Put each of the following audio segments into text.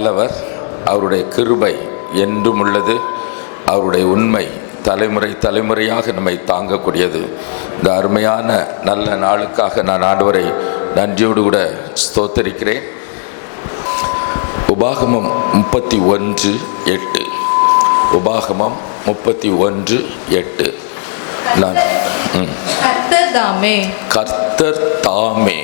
நல்லவர், அவருடைய கிருபை என்றும் உள்ளது, அவருடைய உண்மை தலைமுறை தலைமுறையாக நம்மை தாங்கக்கூடியது. இந்த அருமையான நல்ல நாளுக்காக நான் ஆண்டவரை நன்றியோடு கூட ஸ்தோத்தரிக்கிறேன். உபாகமம் 31:8. உபாகமம் 31:8. கர்த்தர் தாமே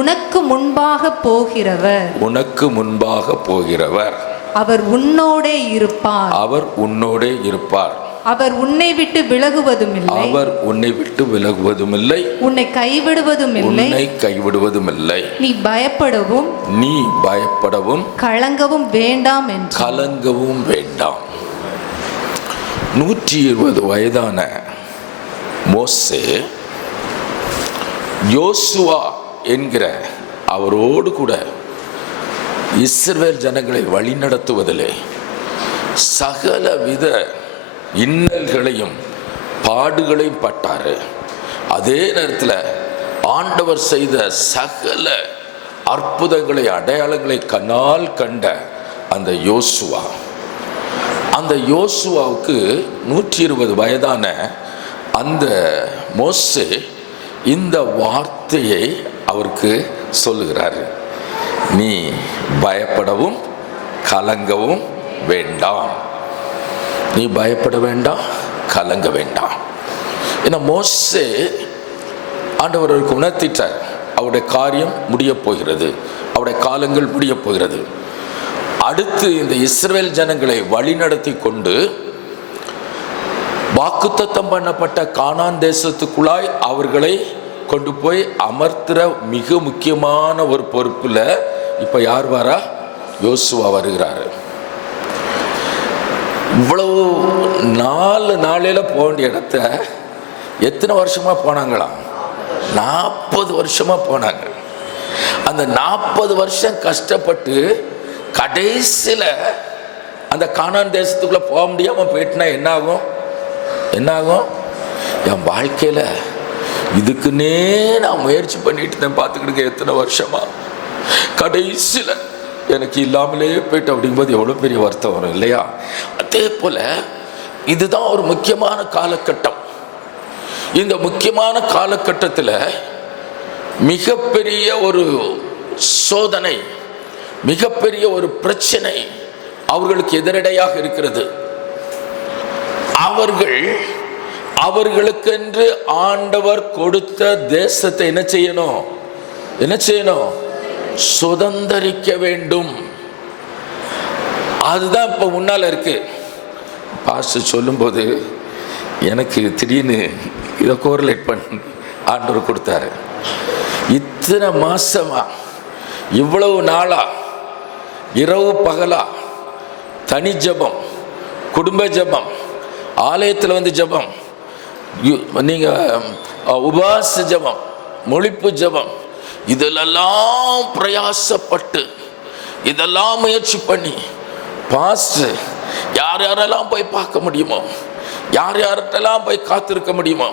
உனக்கு முன்பாக போகிறவர், உனக்கு முன்பாக போகிறவர். அவர் உன்னோடே இருப்பார், அவர் உன்னோடே இருப்பார். அவர் உன்னை விட்டு விலகுவதும் இல்லை, அவர் உன்னை விட்டு விலகுவதும் இல்லை, உன்னை கைவிடுவதும் இல்லை, உன்னை கைவிடுவதும் இல்லை. நீ பயப்படவும் கலங்கவும் வேண்டாம் என்று. கலங்கவும் வேண்டாம். 120 வயதான மோசே யோசுவா என்கிற அவரோடு கூட இஸ்ரவேல் ஜனங்களை வழிநடத்துவதிலே சகலவித இன்னல்களையும் பாடுகளையும் பட்டாரு. அதே நேரத்தில் ஆண்டவர் செய்த சகல அற்புதங்களை அடையாளங்களை கண்ணால் கண்ட அந்த யோசுவாவுக்கு 120 வயதான அந்த மோசே இந்த வார்த்தையை அவருக்கு சொல்லுகிறாரு. நீ பயப்படவும் கலங்கவும் வேண்டாம். நீ பயப்பட வேண்டாம், கலங்க வேண்டாம். ஏன்னா மோசே ஆண்டவருக்கு உணர்த்திட்டார், அவருடைய காரியம் முடிய போகிறது, அவருடைய காலங்கள் முடிய போகிறது. அடுத்து இந்த இஸ்ரவேல் ஜனங்களை வழிநடத்தி கொண்டு வாக்குத்தத்தம் பண்ணப்பட்ட கானான் தேசத்துக்குள்ளாய் அவர்களை கொண்டு போய் அமர்த்துற மிக முக்கியமான ஒரு பொறுப்புல இப்ப யார் வரா? யோசுவா வருகிறாரு. இவ்வளவு 4 நாளையில போக வேண்டிய இடத்த எத்தனை வருஷமா போனாங்களாம்? 40 வருஷமா போனாங்க. அந்த 40 வருஷம் கஷ்டப்பட்டு கடைசியில அந்த கானான் தேசத்துக்குள்ள போக முடியாம போயிட்டுனா என்ன ஆகும்? என் வாழ்க்கையில இதுக்குன்னே நான் முயற்சி பண்ணிட்டு இருந்தேன், பார்த்துக்கிட்டு எத்தனை வருஷமா, கடைசியில எனக்கு இல்லாமலே போயிட்டு அப்படிங்கும்போது எவ்வளவு பெரிய வருத்தம் வரும் இல்லையா? அதே போல இதுதான் ஒரு முக்கியமான காலகட்டம். இந்த முக்கியமான காலகட்டத்தில் மிகப்பெரிய ஒரு சோதனை, மிகப்பெரிய ஒரு பிரச்சனை அவர்களுக்கு எதிரடையாக இருக்கிறது. அவர்களுக்கென்று ஆண்டவர் கொடுத்த தேசத்தை என்ன செய்யணும்? சுதந்தரிக்க வேண்டும். அதுதான் இப்ப முன்னால இருக்கு. பாஸ்டர் சொல்லும்போது எனக்கு திடீர்னு இதை கோரிலேட் பண்ணி ஆண்டவர் கொடுத்தாரு. இத்தனை மாசமா, இவ்வளவு நாளா, இரவு பகலா தனி ஜெபம், குடும்ப ஜெபம், ஆலயத்தில் வந்து ஜெபம், நீங்க உபவாச ஜெபம், மொழிப்பு ஜெபம், இதெல்லாம் பிரயாசப்பட்டு இதெல்லாம் முயற்சி பண்ணி பாஸ்டர் யாரெல்லாம் போய் பார்க்க முடியுமோ, யார்கிட்டலாம் போய் காத்திருக்க முடியுமோ.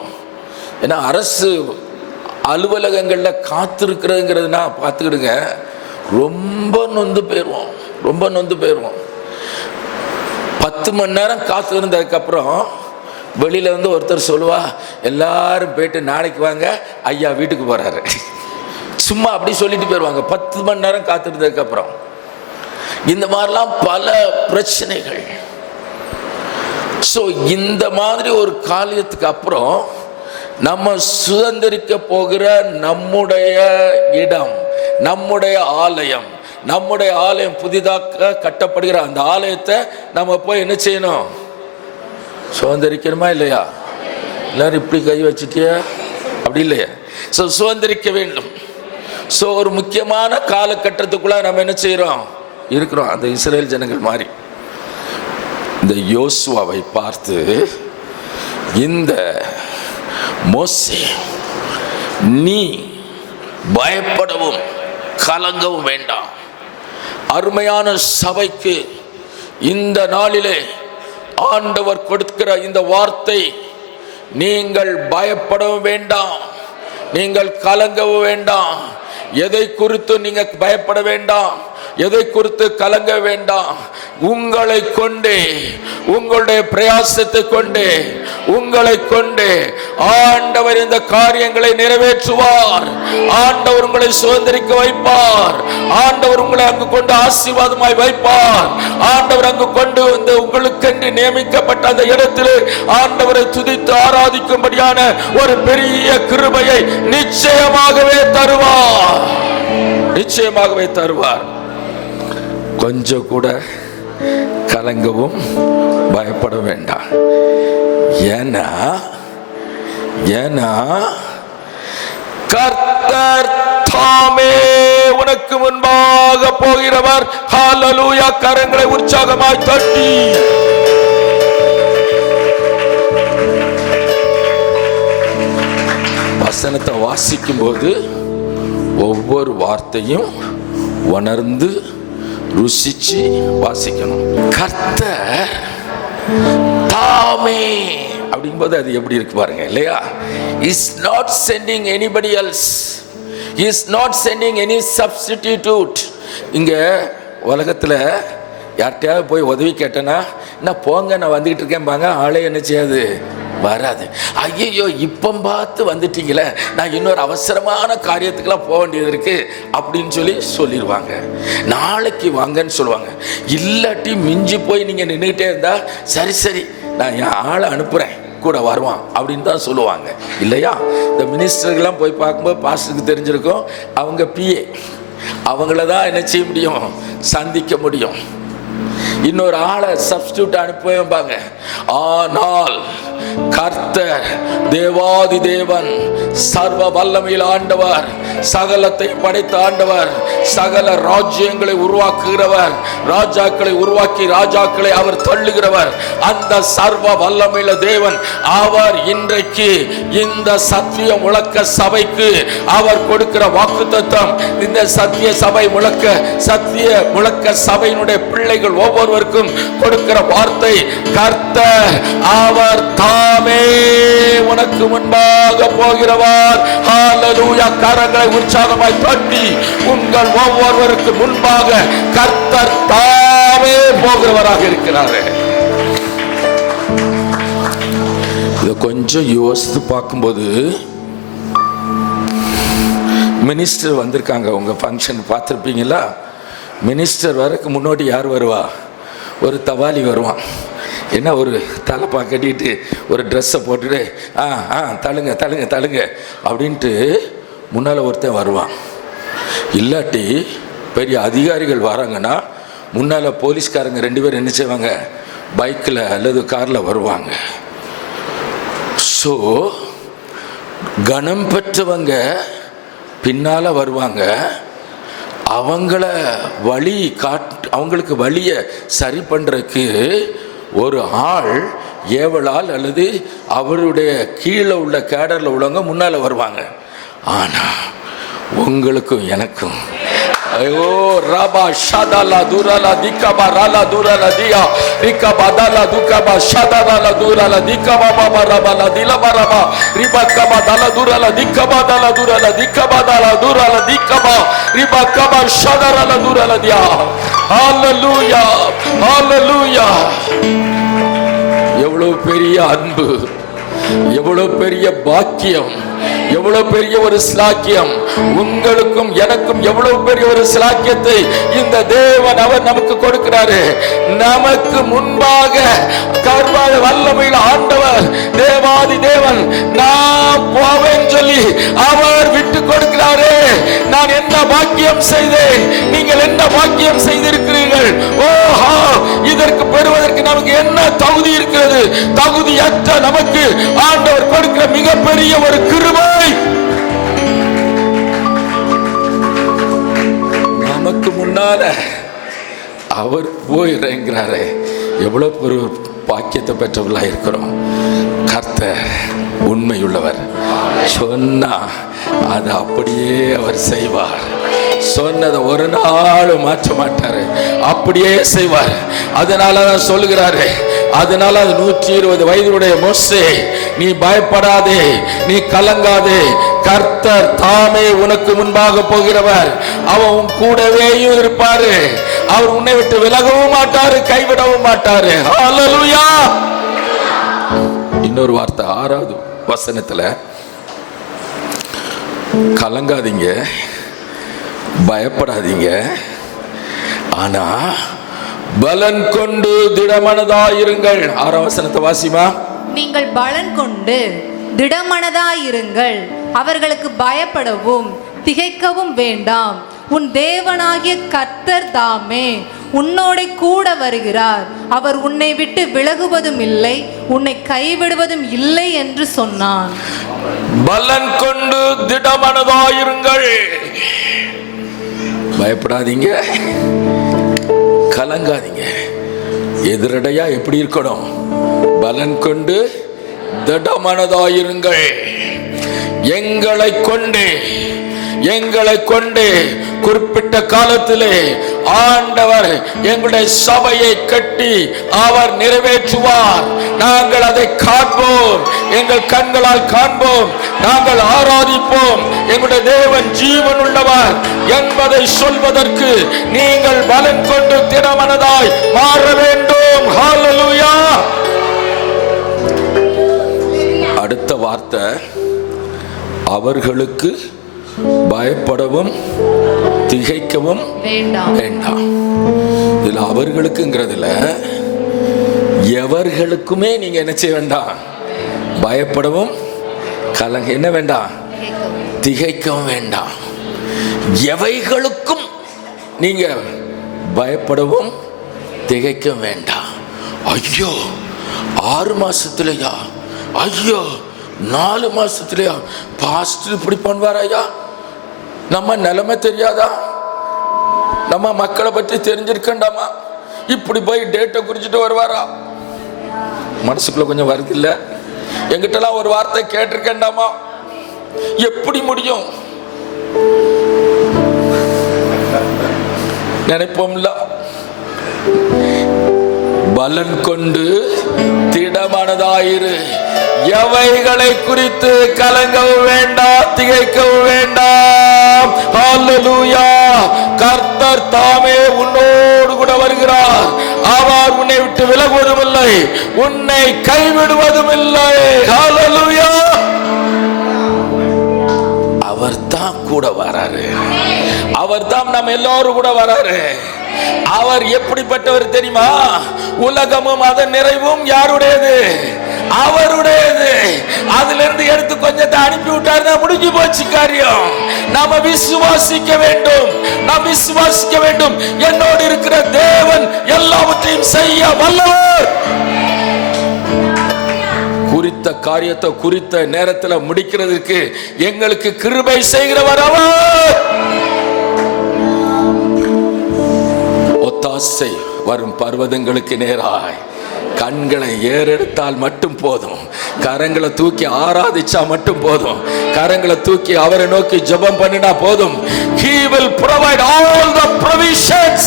ஏன்னா அரசு அலுவலகங்கள்ல காத்திருக்கிறதுங்கிறதுனா பார்த்துக்கிடுங்க, ரொம்ப நொந்து போயிடுவோம். 10 மணி நேரம் காத்து இருந்ததுக்கு அப்புறம் வெளியில வந்து ஒருத்தர் சொல்லுவா, எல்லாரும் போயிட்டு நாளைக்கு வாங்க, ஐயா வீட்டுக்கு போறாரு. சும்மா அப்படி சொல்லிட்டு போயிடுவாங்க 10 மணி நேரம் காத்திருந்ததுக்கு அப்புறம். இந்த மாதிரிலாம் பல பிரச்சனைகள். ஸோ இந்த மாதிரி ஒரு காரியத்துக்கு அப்புறம் நம்ம சுதந்திரிக்க போகிற நம்முடைய இடம், நம்முடைய ஆலயம் புதிதாக கட்டப்படுகிற அந்த ஆலயத்தை நம்ம போய் என்ன செய்யணும்? சுதந்திரிக்கணுமா இல்லையா? எல்லாரும் இப்படி கை வச்சுட்டியா? அப்படி இல்லையா? ஸோ சுதந்திரிக்க வேண்டும். ஸோ ஒரு முக்கியமான காலகட்டத்துக்குள்ள நம்ம என்ன செய்யறோம்? இருக்கிறோம். அந்த இஸ்ரேல் ஜனங்கள் மாதிரி இந்த யோசுவாவை பார்த்து இந்த மோசே, நீ பயப்படவும் கலங்கவும் வேண்டாம். அருமையான சபைக்கு இந்த நாளிலே ஆண்டவர் கொடுக்கிற இந்த வார்த்தை, நீங்கள் பயப்படவும் வேண்டாம், நீங்கள் கலங்கவும் வேண்டாம். எதை குறித்து நீங்க பயப்பட வேண்டாம், எதை குறித்து கலங்க வேண்டாம். உங்களை கொண்டே, உங்களுடைய பிரயாசத்தை கொண்டே, உங்களை கொண்டே ஆண்டவர் இந்த காரியங்களை நிறைவேற்றுவார். ஆண்டவர் உங்களை சுதந்திரிக்க வைப்பார். ஆண்டவர் உங்களை அங்கு கொண்டு ஆசீர்வாதமாய் வைப்பார். ஆண்டவர் அங்கு கொண்டு வந்து உங்களுக்கென்று நியமிக்கப்பட்ட அந்த இடத்திலே ஆண்டவரை துதித்து ஆராதிக்கும்படியான ஒரு பெரிய கிருபையை நிச்சயமாகவே தருவார், நிச்சயமாகவே தருவார். கொஞ்சம் கூட கலங்கவும் பயப்பட வேண்டாம். ஏன்னா கர்த்தர் தாமே உனக்கு முன்பாக போகிறவர். ஹல்லேலூயா! கரங்களை உற்சாகமாய் தட்டி வசனத்தை வாசிக்கும் போது ஒவ்வொரு வார்த்தையும் உணர்ந்து ருசிச்சு வாசிக்கணும். கர்த்தர் தாமே அப்படிங்கும்போது அது எப்படி இருக்கு பாருங்க இல்லையா? Is not sending anybody else, is not sending any substitute. இங்க உலகத்துல யார்கிட்டயாவது போய் உதவி கேட்டேன்னா, நான் போங்க நான் வந்துகிட்டு இருக்கேன் பாங்க, ஆளே என்ன செய்யாது, வராது. ஐயோ இப்போ பார்த்து வந்துட்டீங்களே, நான் இன்னொரு அவசரமான காரியத்துக்கெல்லாம் போக வேண்டியது இருக்கு அப்படின்னு சொல்லிடுவாங்க. நாளைக்கு வாங்கன்னு சொல்லுவாங்க. இல்லாட்டி மிஞ்சி போய் நீங்க நின்றுகிட்டே இருந்தா, சரி நான் என் ஆளை அனுப்புறேன் கூட வருவான் அப்படின்னு தான் சொல்லுவாங்க இல்லையா? இந்த மினிஸ்டர்கள்லாம் போய் பார்க்கும்போது பாஸ்டருக்கு தெரிஞ்சிருக்கும், அவங்க பிஏ, அவங்கள தான் என்ன செய்ய முடியும், சந்திக்க முடியும். இன்னொரு ஆளை சப்ஸ்டியூட் அனுப்புவாங்க. ஆனால் கர்த்தர் தேவாதி தேவன், சர்வ வல்லமையில் ஆண்டவர், சகலத்தை படைத்த ஆண்டவர், சகல ராஜ்யங்களை உருவாக்குகிறவர், ராஜாக்களை உருவாக்கி ராஜாக்களை அவர் தள்ளுகிறவர், அந்த சர்வ வல்லமையில தேவன் அவர் இன்றைக்கு இந்த சத்திய முழக்க சபைக்கு அவர் கொடுக்கிற வாக்குத்தத்தம், இந்த சத்திய சபை முழக்க, சத்திய முழக்க சபையினுடைய பிள்ளைகள் ஒவ்வொருவருக்கும் கொடுக்கிற வார்த்தை, கர்த்தர் அவர் தாமே உனக்கு முன்பாக போகிறவர். ஹல்லேலூயா! கரங்களை உற்சாகமாய் தட்டி உங்கள் ஒவ்வொருவருக்கு முன்பாக கர்த்தர் தாமே போகிறவராக இருக்கிறார். இதை கொஞ்சம் யோசித்து பார்க்கும்போது, மினிஸ்டர் வந்திருக்காங்க, உங்க ஃபங்க்ஷன் பார்த்துருப்பீங்களா? மினிஸ்டர் வரக்கு முன்னாடி யார் வருவா? ஒரு தவாலி வருவான். என்ன, ஒரு தலைப்பா கட்டிட்டு ஒரு ட்ரெஸ்ஸை போட்டுட்டு தள்ளுங்க தள்ளுங்க தள்ளுங்க அப்படின்ட்டு முன்னால் ஒருத்தன் வருவான். இல்லாட்டி பெரிய அதிகாரிகள் வராங்கன்னா முன்னால் போலீஸ்காரங்க 2 பேர் என்ன செய்வாங்க, பைக்கில் அல்லது காரில் வருவாங்க. ஸோ கனம் பெற்றவங்க பின்னால் வருவாங்க. அவங்களுக்கு வழியை சரி பண்ணுறதுக்கு ஒரு ஆள், ஏவலால் அல்லது அவருடைய கீழே உள்ள கேடரில் உள்ளவங்க முன்னால் வருவாங்க. ஆனால் உங்களுக்கும் எனக்கும், ஐயோ ரபா ஷதலா துரலா திகபா ரலா துரலா தியா ரிகபா தலா துகபா ஷதலா துரலா திகபா பாபா ரபலா திலபா ரபா ரிபகபா தலா துரலா திகபா தலா துரலா திகபா தலா துரலா திகபா ரிபகபா ஷதலா துரலா தியா. ஹல்லேலூயா! ஹல்லேலூயா! எவ்வளவு பெரிய அன்பு, எவ்வளவு பெரிய பாக்கியம், எவ்வளவு பெரிய ஒரு ஸ்லாக்கியம். உங்களுக்கும் எனக்கும் எவ்வளவு பெரிய ஒரு ஸ்லாக்கியத்தை இந்த தேவன் அவர் நமக்கு கொடுக்கிறாரு. நமக்கு முன்பாக கர்வால வல்லமையில் ஆண்டவர் தேவாதி தேவன் நான் போவேன் சொல்லி அவர் விட்டு கொடுக்கிறாரு. நான் என்ன பாக்கியம் செய்தேன், நீங்கள் என்ன பாக்கியம் செய்திருக்கிறீர்கள். ஓஹோ, இதற்கு பெறுவதற்கு நமக்கு என்ன தகுதி இருக்கிறது? தகுதியற்ற நமக்கு ஆண்டவர் கொடுக்கிற மிகப்பெரிய ஒரு கிருபை. நமக்கு முன்னால அவர் போயிடுறாரு. எவ்வளவு ஒரு பாக்கியத்தை பெற்றவர்களா இருக்கிறோம். கர்த்தர் உண்மையுள்ளவர். சொன்னா அது அப்படியே அவர் செய்வார். சொன்னதை ஒரு நாளும் மாற்ற மாட்டாரு, அப்படியே செய்வார். அதனால தான் சொல்லுகிறாரு, அதனால 120 வயதுடைய மோசே, நீ பயப்படாதே, நீ கலங்காதே, கர்த்தர் தாமே உனக்கு முன்பாக போகிறவர். அவர் உன் கூடவேயும் இருப்பாரு. அவர் உன்னை விட்டு விலகவும் மாட்டாரு, கைவிடவும் மாட்டாரு. ஹல்லேலூயா. இன்னொரு வார்த்தை 6வது வசனத்துல, கலங்காதீங்க, பயப்படாதீங்க, ஆனா பலன் கொண்டு திடமனதாயிருங்கள். 6ஆம் வசனத்தை வாசிமா. நீங்கள் பலன் கொண்டு திடமனதாயிருங்கள், அவர்களுக்கு பயப்படவும் திகைக்கவும் வேண்டாம். உன் தேவனாகிய கர்த்தர் தாமே உன்னோட கூட வருகிறார். அவர் உன்னை விட்டு விலகுவதும் இல்லை, உன்னை கைவிடுவதும் இல்லை என்று சொன்னான். பலன் கொண்டு திடமனதாயிருங்கள். பயப்படாதீங்க, கலங்காதீங்க. எதிரடையா எப்படி இருக்கணும்? பலன் கொண்டு திடமனதாயிருங்கள். எங்களை கொண்டு குறிப்பிட்ட காலத்திலே ஆண்டவர் எங்களுடைய சபையை கட்டி அவர் நிறைவேற்றுவார். நாங்கள் அதை காண்போம், எங்கள் கண்களால் காண்போம், நாங்கள் ஆராதிப்போம். எங்களுடைய தேவன் ஜீவன் உள்ளவர் என்பதை சொல்வதற்கு நீங்கள் பலன் கொண்டு திடமனதாய் மாற வேண்டும். ஹல்லேலூயா. அடுத்த வார்த்தை, அவர்களுக்கு பயப்படவும் திகைக்கவும் வேண்டாம். இதுல அவர்களுக்குங்கிறதுல எவர்களுக்குமே நீங்க என்ன செய்ய வேண்டாம்? பயப்படவும் என்ன வேண்டாம்? திகைக்கவும் வேண்டாம். எவைகளுக்கும் நீங்க பயப்படவும் திகைக்கவும் வேண்டாம். ஐயோ 6 மாசத்துலயா, ஐயோ 4 மாசத்துலயா பாஸ்டர் இப்படி பண்ணுவார் ஐயா? நம்ம நிலைமை தெரியாதா? நம்ம மக்களை பற்றி தெரிஞ்சிருக்கண்டாமா? இப்படி போய் டேட்டை குறிச்சிட்டு வருவாரா? மனசுக்குள்ள கொஞ்சம் வருது இல்ல? எங்கிட்டலாம் ஒரு வார்த்தை கேட்டிருக்கேன்டாமா? எப்படி முடியும் நினைப்போம்ல. பலன் கொண்டு திடமானதாயிரு. எவைகளை குறித்து கலங்கவும் வேண்டாம், திகைக்கவும் வேண்டாம். ஹல்லேலூயா. கர்த்தர் தாமே உன்னோடு கூட வருகிறார். அவர் உன்னை விட்டு விலகுவதும் இல்லை, உன்னை கைவிடுவதும் இல்லை. ஹல்லேலூயா. அவர் தான் கூட வராரு. அவர் தான் நம்ம எல்லாரும் கூட வராரு. அவர் எப்படிப்பட்டவர் தெரியுமா? உலகமும் அதன் நிறைவும் யாருடையது? அவருடையது. அதுல இருந்து எடுத்து கொஞ்சத்தை அனுப்பி விட்டாருன்னா முடிஞ்சு போச்சு காரியம். நாம விசுவாசிக்க வேண்டும், நாம் விசுவாசிக்க வேண்டும். என்னோடு இருக்கிற தேவன் எல்லாவற்றையும் செய்ய வல்லவர். குறித்த காரியத்தை குறித்த நேரத்தில் முடிக்கிறதுக்கு எங்களுக்கு கிருபை செய்கிறவர் அவர். ஒத்தாசை வரும் பர்வதங்களுக்கு நேராய் கண்களை ஏறெடுத்தால் மட்டும் போதும், கரங்களை தூக்கி ஆராதிச்சா மட்டும் போதும், கரங்களை தூக்கி அவரை நோக்கி ஜெபம் பண்ணினா போதும். He will provide all the provisions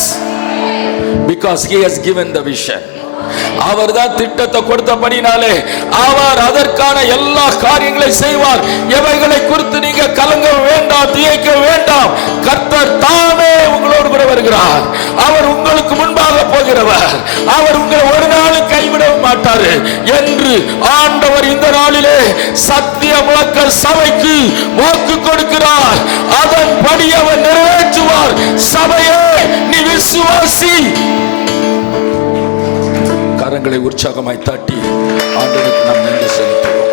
because he has given the vision. அவர் தான் திட்டத்தை கொடுத்தபடினாலே அவர் அதற்கான எல்லா காரியங்களை செய்வார். எவைகளை குறித்து நீங்க கலங்க வேண்டாம், திகைக்க வேண்டாம். கர்த்தர் தாமே உங்களோடு கூட வருகிறார். அவர் உங்களுக்கு முன்பாக போகிறவர். அவர் உங்களை ஒரு நாளும் கைவிடவும் மாட்டாரு என்று ஆண்டவர் இந்த நாளிலே சத்திய முழக்க சபைக்கு வாக்கு கொடுக்கிறார். அதன்படி அவர் நிறைவேற்றுவார். சபையே, நீ விசுவாசி. கரங்களை உற்சாகமாய் தட்டி ஆண்டவருக்கு நாம் நன்றி செலுத்துவோம்.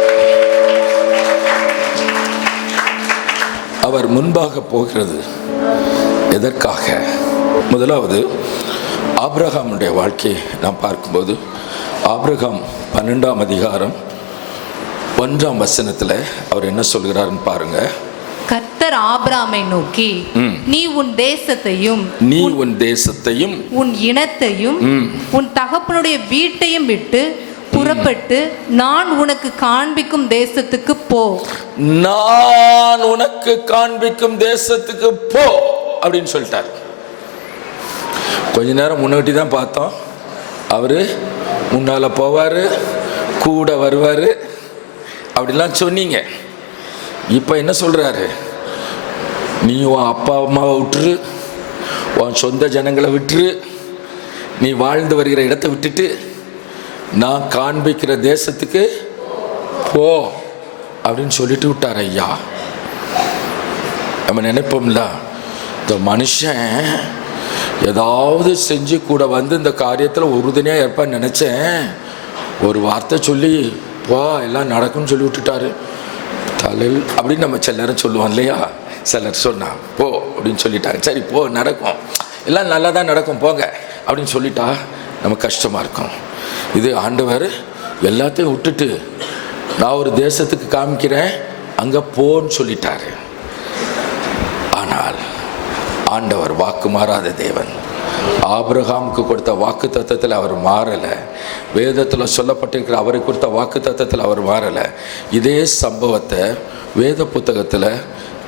அவர் முன்பாக போகிறது எதற்காக? முதலாவது ஆபிரகாமுடைய வாழ்க்கையை நாம் பார்க்கும்போது, ஆபிரகாம் 12ஆம் அதிகாரம் 1ஆம் வசனத்தில் அவர் என்ன சொல்கிறாருன்னு பாருங்க. கர்த்தர் ஆபிரகாமை நோக்கி, நீ உன் தேசத்தையும் உன் இனத்தையும் உன் தகப்பனுடைய வீட்டையும் விட்டு புறப்பட்டு நான் உனக்கு காண்பிக்கும் தேசத்துக்கு போ. நான் உனக்கு காண்பிக்கும் தேசத்துக்கு போ அப்படின்னு சொல்லிட்டார். கொஞ்ச நேரம் முன்னாடி தான் பார்த்தோம், அவரு முன்னால போவாரு, கூட வருவாரு அப்படிலாம் சொன்னீங்க. இப்போ என்ன சொல்றாரு? நீ உன் அப்பா அம்மாவை விட்டுரு, உன் சொந்த ஜனங்களை விட்டுரு, நீ வாழ்ந்து வருகிற இடத்தை விட்டுட்டு நான் காண்பிக்கிற தேசத்துக்கு போ அப்படின்னு சொல்லிட்டு விட்டார் ஐயா. நம்ம நினைப்போம்ல, இந்த மனுஷன் ஏதாவது செஞ்சு கூட வந்து இந்த காரியத்தில் உறுதுணையாக இருப்பான்னு நினச்சேன். ஒரு வார்த்தை சொல்லி போ எல்லாம் நடக்கும்னு சொல்லி விட்டுட்டாரு. தலையில் அப்படின்னு நம்ம சில நேரம் சொல்லுவோம் இல்லையா? சிலர் சொன்னா போ அப்படின்னு சொல்லிட்டாங்க, சரி போ நடக்கும், எல்லாம் நல்லா தான் நடக்கும் போங்க அப்படின்னு சொல்லிட்டா நமக்கு கஷ்டமாக இருக்கும். இது ஆண்டவர் எல்லாத்தையும் விட்டுட்டு நான் ஒரு தேசத்துக்கு காமிக்கிறேன் அங்கே போன்னு சொல்லிட்டாரு. ஆனால் ஆண்டவர் வாக்கு மாறாத தேவன். ஆபிரகாமுக்கு கொடுத்த வாக்கு தத்தத்தில் அவர் மாறலை. வேதத்தில் சொல்லப்பட்டிருக்கிற அவரை கொடுத்த வாக்கு தத்தத்தில் அவர் மாறலை. இதே சம்பவத்தை வேத புத்தகத்தில்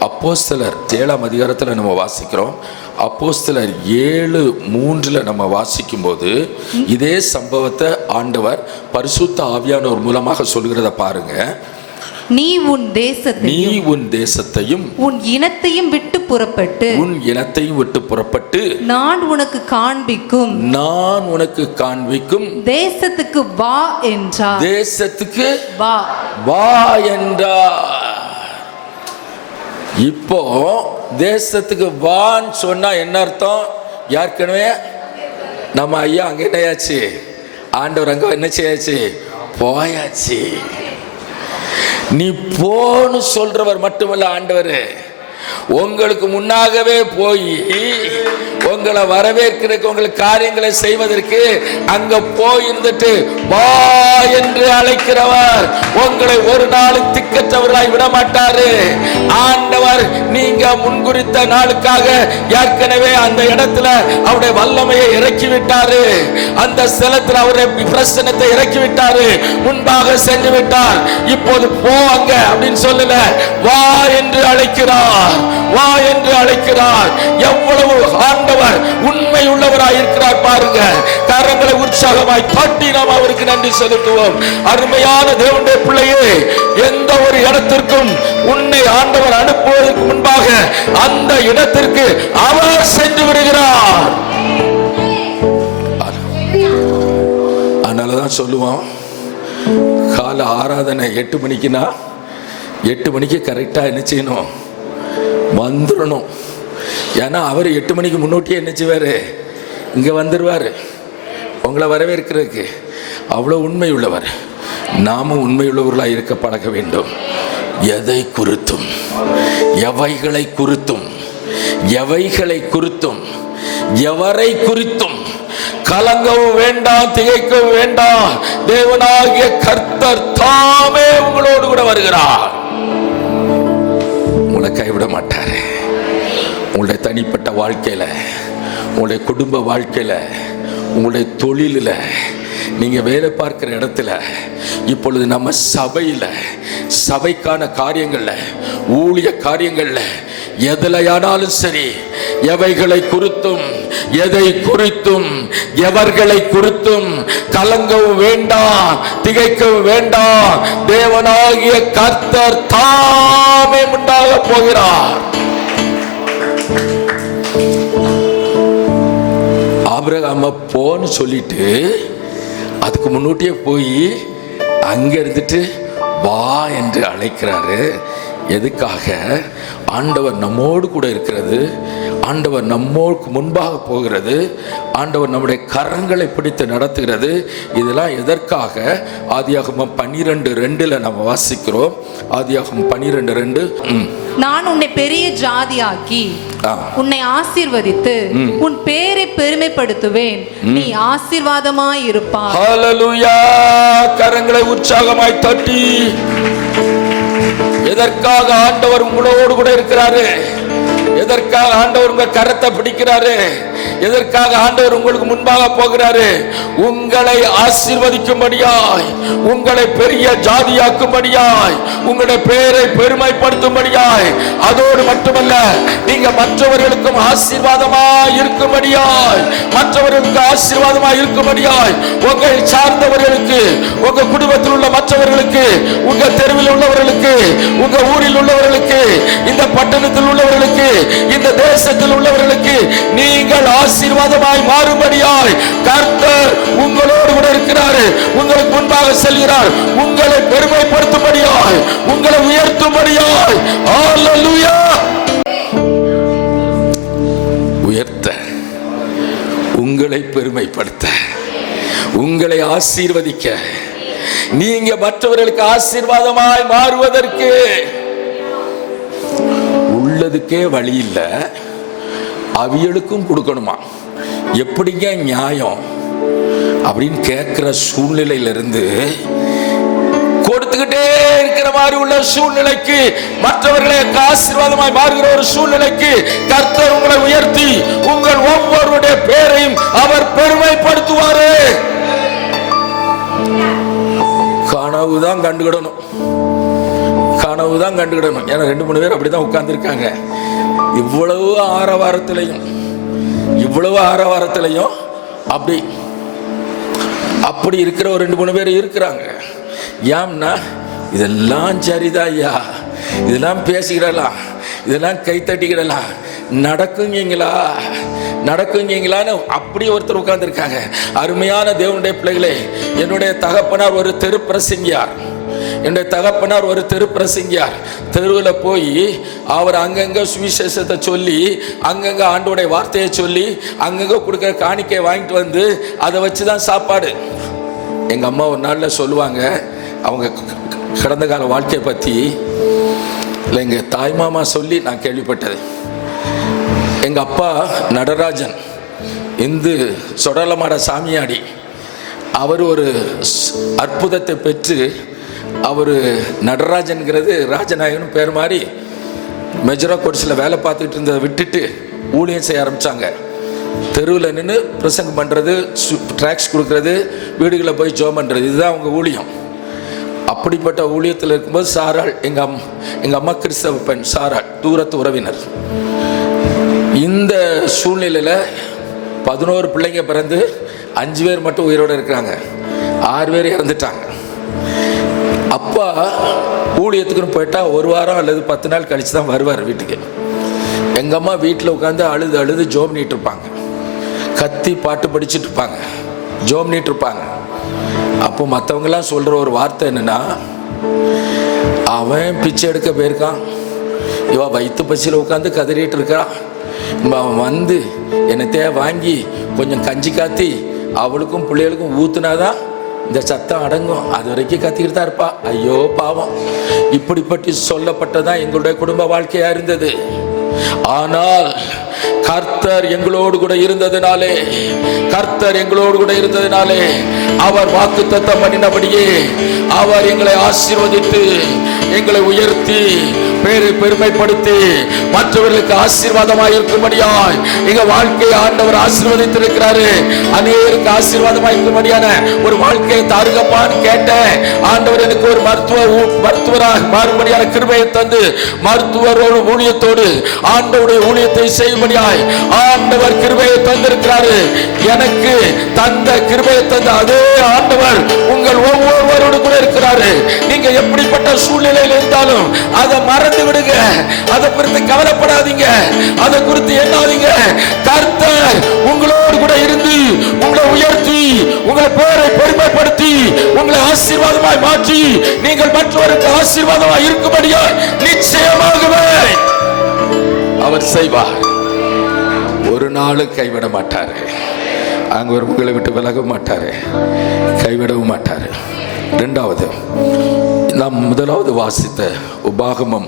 அப்போஸ்தலர் 7ஆம் அதிகாரத்தில் நம்ம வாசிக்கிறோம். அப்போஸ்தலர் 7:3 நம்ம வாசிக்கும்போது இதே சம்பவத்தை ஆண்டவர் பரிசுத்த ஆவியானவர் மூலமாக சொல்கிறத பாருங்க. நீ உன் தேசத்தையும் உன் இனத்தையும் விட்டு புறப்பட்டு நான் உனக்கு காண்பிக்கும் தேசத்துக்கு வா என்றார். தேசத்துக்கு வா என்றார். இப்போ தேசத்துக்கு வான்னு சொன்னா என்ன அர்த்தம்? ஏற்கனவே நம்ம ஐயா அங்க என்னையாச்சு, ஆண்டவர் அங்க என்ன செய்யாச்சு, போயாச்சு. நீ போன்னு சொல்றவர் மட்டுமல்ல ஆண்டவர், உங்களுக்கு முன்னாகவே போய் உங்களை வரவேற்கிறதுக்கு உங்களுக்கு காரியங்களை செய்வதற்கு அங்க போயிருந்துட்டு வா என்று அழைக்கிறவர். உங்களை ஒரு நாள் திக்கற்றவர்களாய் விட மாட்டாரு ஆண்டவர். நீங்க முன்குறித்த நாளுக்காக ஏற்கனவே அந்த இடத்துல அவருடைய வல்லமையை இறக்கி விட்டாரு, அந்த ஸ்தலத்தில் அவருடைய பிரசன்னத்தை இறக்கி விட்டாரு, முன்பாக சென்று விட்டார். இப்போது போங்க அப்படின்னு சொல்லல, வா என்று அழைக்கிறார், வா என்று அழைக்கிறார். எவ்வளவு ஆண்டவர் உண்மை உள்ளவராய் இருக்கிறார் பாருங்க. கரங்களை உற்சாகமாய் தட்டி நாம் அவருக்கு நன்றி செலுத்துவோம். அருமையான தேவனுடைய பிள்ளையே, எந்த ஒரு இடத்திற்கும் உன்னை ஆண்டவர் அனுப்புவதற்கு முன்பாக அந்த இடத்திற்கு அவர் சென்று விடுகிறார். அதனாலதான் சொல்லுவோம், கால ஆராதனை 8 மணிக்குன்னா 8 மணிக்கு கரெக்டா என்ன செய்யணும், வந்துடணும். ஏன்னா அவர் 8 மணிக்கு முன்னோட்டியே என்ன செய்வாரு, இங்க வந்துடுவார் உங்களை வரவேற்கிறதுக்கு. அவ்வளோ உண்மை உள்ளவர். நாமும் உண்மை உள்ளவர்களாக இருக்க பழக வேண்டும். எதை குறித்தும், எவைகளை குறித்தும், எவரை குறித்தும் கலங்கவும் வேண்டாம், திகைக்கவும் வேண்டாம். தேவனாகிய கர்த்தர் தாமே உங்களோடு கூட வருகிறார். உங்களை கைவிட மாட்டாரு. உங்களுடைய தனிப்பட்ட வாழ்க்கையில, உங்களுடைய குடும்ப வாழ்க்கையில, உங்களுடைய தொழிலில், நீங்க வேலை பார்க்கிற இடத்துல, இப்பொழுது நம்ம சபையில, சபைக்கான காரியங்கள்ல, ஊழிய காரியங்கள்ல, எதிலையானாலும் சரி, எவைகளை குறித்தும், எதை குறித்தும், எவர்களை குறித்தும் கலங்கவும் வேண்டாம், திகைக்கவும் வேண்டாம். தேவனாகிய கர்த்தர் தாமே முன்னாக போகிறார். ஆபிரகாம போன்னு சொல்லிட்டு அதுக்கு முன்னோட்டியே போய் அங்க இருந்துட்டு வா என்று அழைக்கிறாரு. எதுக்காக? ஆண்டவர் நம்மோடு கூட இருக்கிறது, ஆண்டவர் நம்மோடு முன்பாக போகிறது, ஆண்டவர் நம்முடைய கரங்களை பிடித்து நடத்துகிறது. இதெல்லாம் எதற்காக? ஆதியாகமம் 12:2 நம்ம வாசிக்கிறோம். ஆதியாகமம் 12:2, நான் உன்னை பெரிய ஜாதியாக்கி உன்னை ஆசீர்வதித்து உன் பேரை பெருமைப்படுத்துவேன், நீ ஆசீர்வாதமாய் இருப்பாய். ஹல்லேலூயா! கரங்களை உற்சாகமாய் தட்டி, எதற்காக ஆண்டவர் உங்களோடு கூட இருக்கிறாரு? எதற்காக ஆண்டவர் உங்க கரத்தை பிடிக்கிறாரு? எதற்காக ஆண்டவர் உங்களுக்கு முன்பாக போகிறாரு? உங்களை ஆசீர்வதிக்கும்படியாய், உங்களை பெரிய ஜாதியாக்கும்படியாய், உங்களுடைய பெயரை பெருமைப்படுத்தும்படியாய். அதோடு மட்டுமல்ல, நீங்க மற்றவர்களுக்கும் ஆசீர்வாதமாய் இருக்கும்படியாய், மற்றவர்களுக்கு ஆசீர்வாதமாய் இருக்கும்படியாய், உங்களை சார்ந்தவர்களுக்கு, உங்க குடும்பத்தில் உள்ள மற்றவர்களுக்கு, உங்க தெருவில் உள்ளவர்களுக்கு, உங்க ஊரில் உள்ளவர்களுக்கு, இந்த பட்டணத்தில் உள்ளவர்களுக்கு, இந்த தேசத்தில் உள்ளவர்களுக்கு நீங்கள் ஆசீர்வாதமாய் மாறும்படியாய் கர்த்தர் உங்களோடு கூட இருக்கிறார். உங்களுக்கு முன்பாக செல்கிறார். உங்களை பெருமைப்படுத்தும்படியாய், உங்களை உயர்த்தும்படியாய். ஹல்லேலூயா! உயர்த்த, உங்களை பெருமைப்படுத்த, உங்களை ஆசீர்வதிக்க, நீங்க மற்றவர்களுக்கு ஆசீர்வாதமாய் மாறுவதற்கு உள்ளதுக்கே வழி இல்லை, அவியலுக்கும் கொடுக்கணுமா? எப்படிங்க நியாயம் அப்படின்னு கேட்கிற சூழ்நிலையிலிருந்து கொடுத்துக்கிட்டே இருக்கிற மாதிரி உள்ள சூழ்நிலைக்கு, மற்றவர்களுக்கு ஆசீர்வாதமாய் மாறுகிற ஒரு சூழ்நிலைக்கு கர்த்தர் உங்களை உயர்த்தி உங்கள் ஒவ்வொருடைய பேரையும் அவர் பெருமைப்படுத்துவாரு. கனவுதான் கண்டுகிடணும், கனவுதான் கண்டுகிடணும். ஏன்னா 2-3 பேர் அப்படிதான் உட்கார்ந்து இருக்காங்க. இவ்வளவு ஆரவாரத்திலையும் அப்படி இருக்கிற ஒரு 2-3 பேர் இருக்கிறாங்க. ஏன்னா இதெல்லாம் சரிதான் ஐயா, இதெல்லாம் பேசிக்கிடலாம், இதெல்லாம் கை தட்டிக்கிடலாம், நடக்குங்கீங்களான்னு அப்படி ஒருத்தர் உட்கார்ந்து இருக்காங்க. அருமையான தேவனுடைய பிள்ளைகளே, என்னுடைய தகப்பனார் ஒரு தெரு பிரசங்கியார். என்னுடைய தகப்பனார் ஒரு தெரு பிரசங்கியார். தெருவில் போய் அவர் அங்கங்க சுவிசேஷத்தை சொல்லி, அங்கங்க ஆண்டோடைய வார்த்தையை சொல்லி, அங்கங்க கொடுக்குற காணிக்கையை வாங்கிட்டு வந்து அதை வச்சுதான் சாப்பாடு. எங்க அம்மா ஒரு நாளில் சொல்லுவாங்க, அவங்க கடந்த கால வாழ்க்கையை பற்றி. இல்லை, எங்க தாய்மாமா சொல்லி நான் கேள்விப்பட்டது. எங்க அப்பா நடராஜன், இந்து சொடலமாட சாமியாடி. அவர் ஒரு அற்புதத்தை பெற்று, அவர் நடராஜன்கிறது ராஜநாயகன் பேர் மாதிரி மெஜரா கோர்ஸில் வேலை பார்த்துக்கிட்டு இருந்ததை விட்டுட்டு ஊழியம் செய்ய ஆரம்பித்தாங்க. தெருவில் நின்று பிரசங்கம் பண்ணுறது, ட்ராக்ஸ் கொடுக்கறது, வீடுகளை போய் ஜோம் பண்ணுறது, இதுதான் அவங்க ஊழியம். அப்படிப்பட்ட ஊழியத்தில் இருக்கும்போது சாராள், எங்கள் அம்மா கிறிஸ்தவ பெண் சாராள், தூரத்து உறவினர். இந்த சூழ்நிலையில் 11 பிள்ளைங்க பிறந்து 5 பேர் மட்டும் உயிரோடு இருக்கிறாங்க, 6 பேர் இறந்துட்டாங்க. அப்பா ஊழியத்துக்குன்னு போயிட்டா 1 வாரம் அல்லது 10 நாள் கழிச்சு தான் வருவார் வீட்டுக்கு. எங்கள் அம்மா வீட்டில் உட்காந்து அழுது ஜோம் பண்ணிட்டு இருப்பாங்க, கத்தி பாட்டு படிச்சுட்டு இருப்பாங்க, ஜோம் பண்ணிட்டு இருப்பாங்க. அப்போ மற்றவங்கெல்லாம் சொல்கிற ஒரு வார்த்தை என்னென்னா, அவன் பிச்சை எடுக்க போயிருக்கான், இவன் வயிற்று பசியில் உட்காந்து கதறிட்டு இருக்கிறான், அவன் வந்து என்னத்தையா வாங்கி கொஞ்சம் கஞ்சி காத்தி அவளுக்கும் பிள்ளைகளுக்கும் ஊத்துனாதான் இந்த சத்தம் அடங்கும், அது வரைக்கும் கத்திக்கிட்டு தான் இருப்பா, ஐயோ பாவம். இப்படிப்பட்டு சொல்லப்பட்டதான் எங்களுடைய குடும்ப வாழ்க்கையா இருந்தது. ஆனால் கர்த்தர் எங்களோடு கூட இருந்ததினாலே, அவர் வாக்குத்தத்தம் பண்ணினபடியே அவர் எங்களை ஆசீர்வதித்து, எங்களை உயர்த்தி, பேரை பெருமைப்படுத்தி, மற்றவர்களுக்கு ஆசீர்வாதமாய் இருக்கும்படியாய் எங்க வாழ்க்கையை ஆண்டவர் ஆசீர்வதித்திருக்கிறாரு. அநேகருக்கு ஆசீர்வாதமாய் இருக்கும்படியான ஒரு வாழ்க்கையை தாருங்கப்பான்னு கேட்டேன். ஆண்டவர் எனக்கு ஒரு மருத்துவராக மாறும்படியான கிருபையை தந்து, மருத்துவரோடு ஊழியத்தோடு ஆண்டவருடைய ஊழியத்தை செய்யும்படியாய் ஆண்டவர் கிருபையை தந்திருக்கிறாரு. எனக்கு தந்த கிருபையை தந்த அதே ஆண்டவர் உங்கள் ஒவ்வொருவரோடு கூட இருக்கிறாரு. நீங்க எப்படிப்பட்ட சூழ்நிலையில் இருந்தாலும் அதை மறந்து விடுங்க, அதை குறித்து கவலைப்படாதீங்க, அதை குறித்து எண்ணாதீங்க. கர்த்தர் உங்களோடு கூட இருந்து உங்களை உயர்த்தி, உங்களை பேரை பெருமைப்படுத்தி, உங்களை ஆசீர்வாதமாய் மாற்றி, நீங்கள் மற்றவருக்கு ஆசீர்வாதமாய் இருக்கும்படியா நிச்சயமாகவே அவர் செய்வார். ஒரு நாளும் கைவிட மாட்டாரு. அங்க ஒரு உங்களை விட்டு விலக மாட்டாரு, கைவிடவும் மாட்டாரு. இரண்டாவது, நாம் முதலாவது வாசித்த உபாகமம்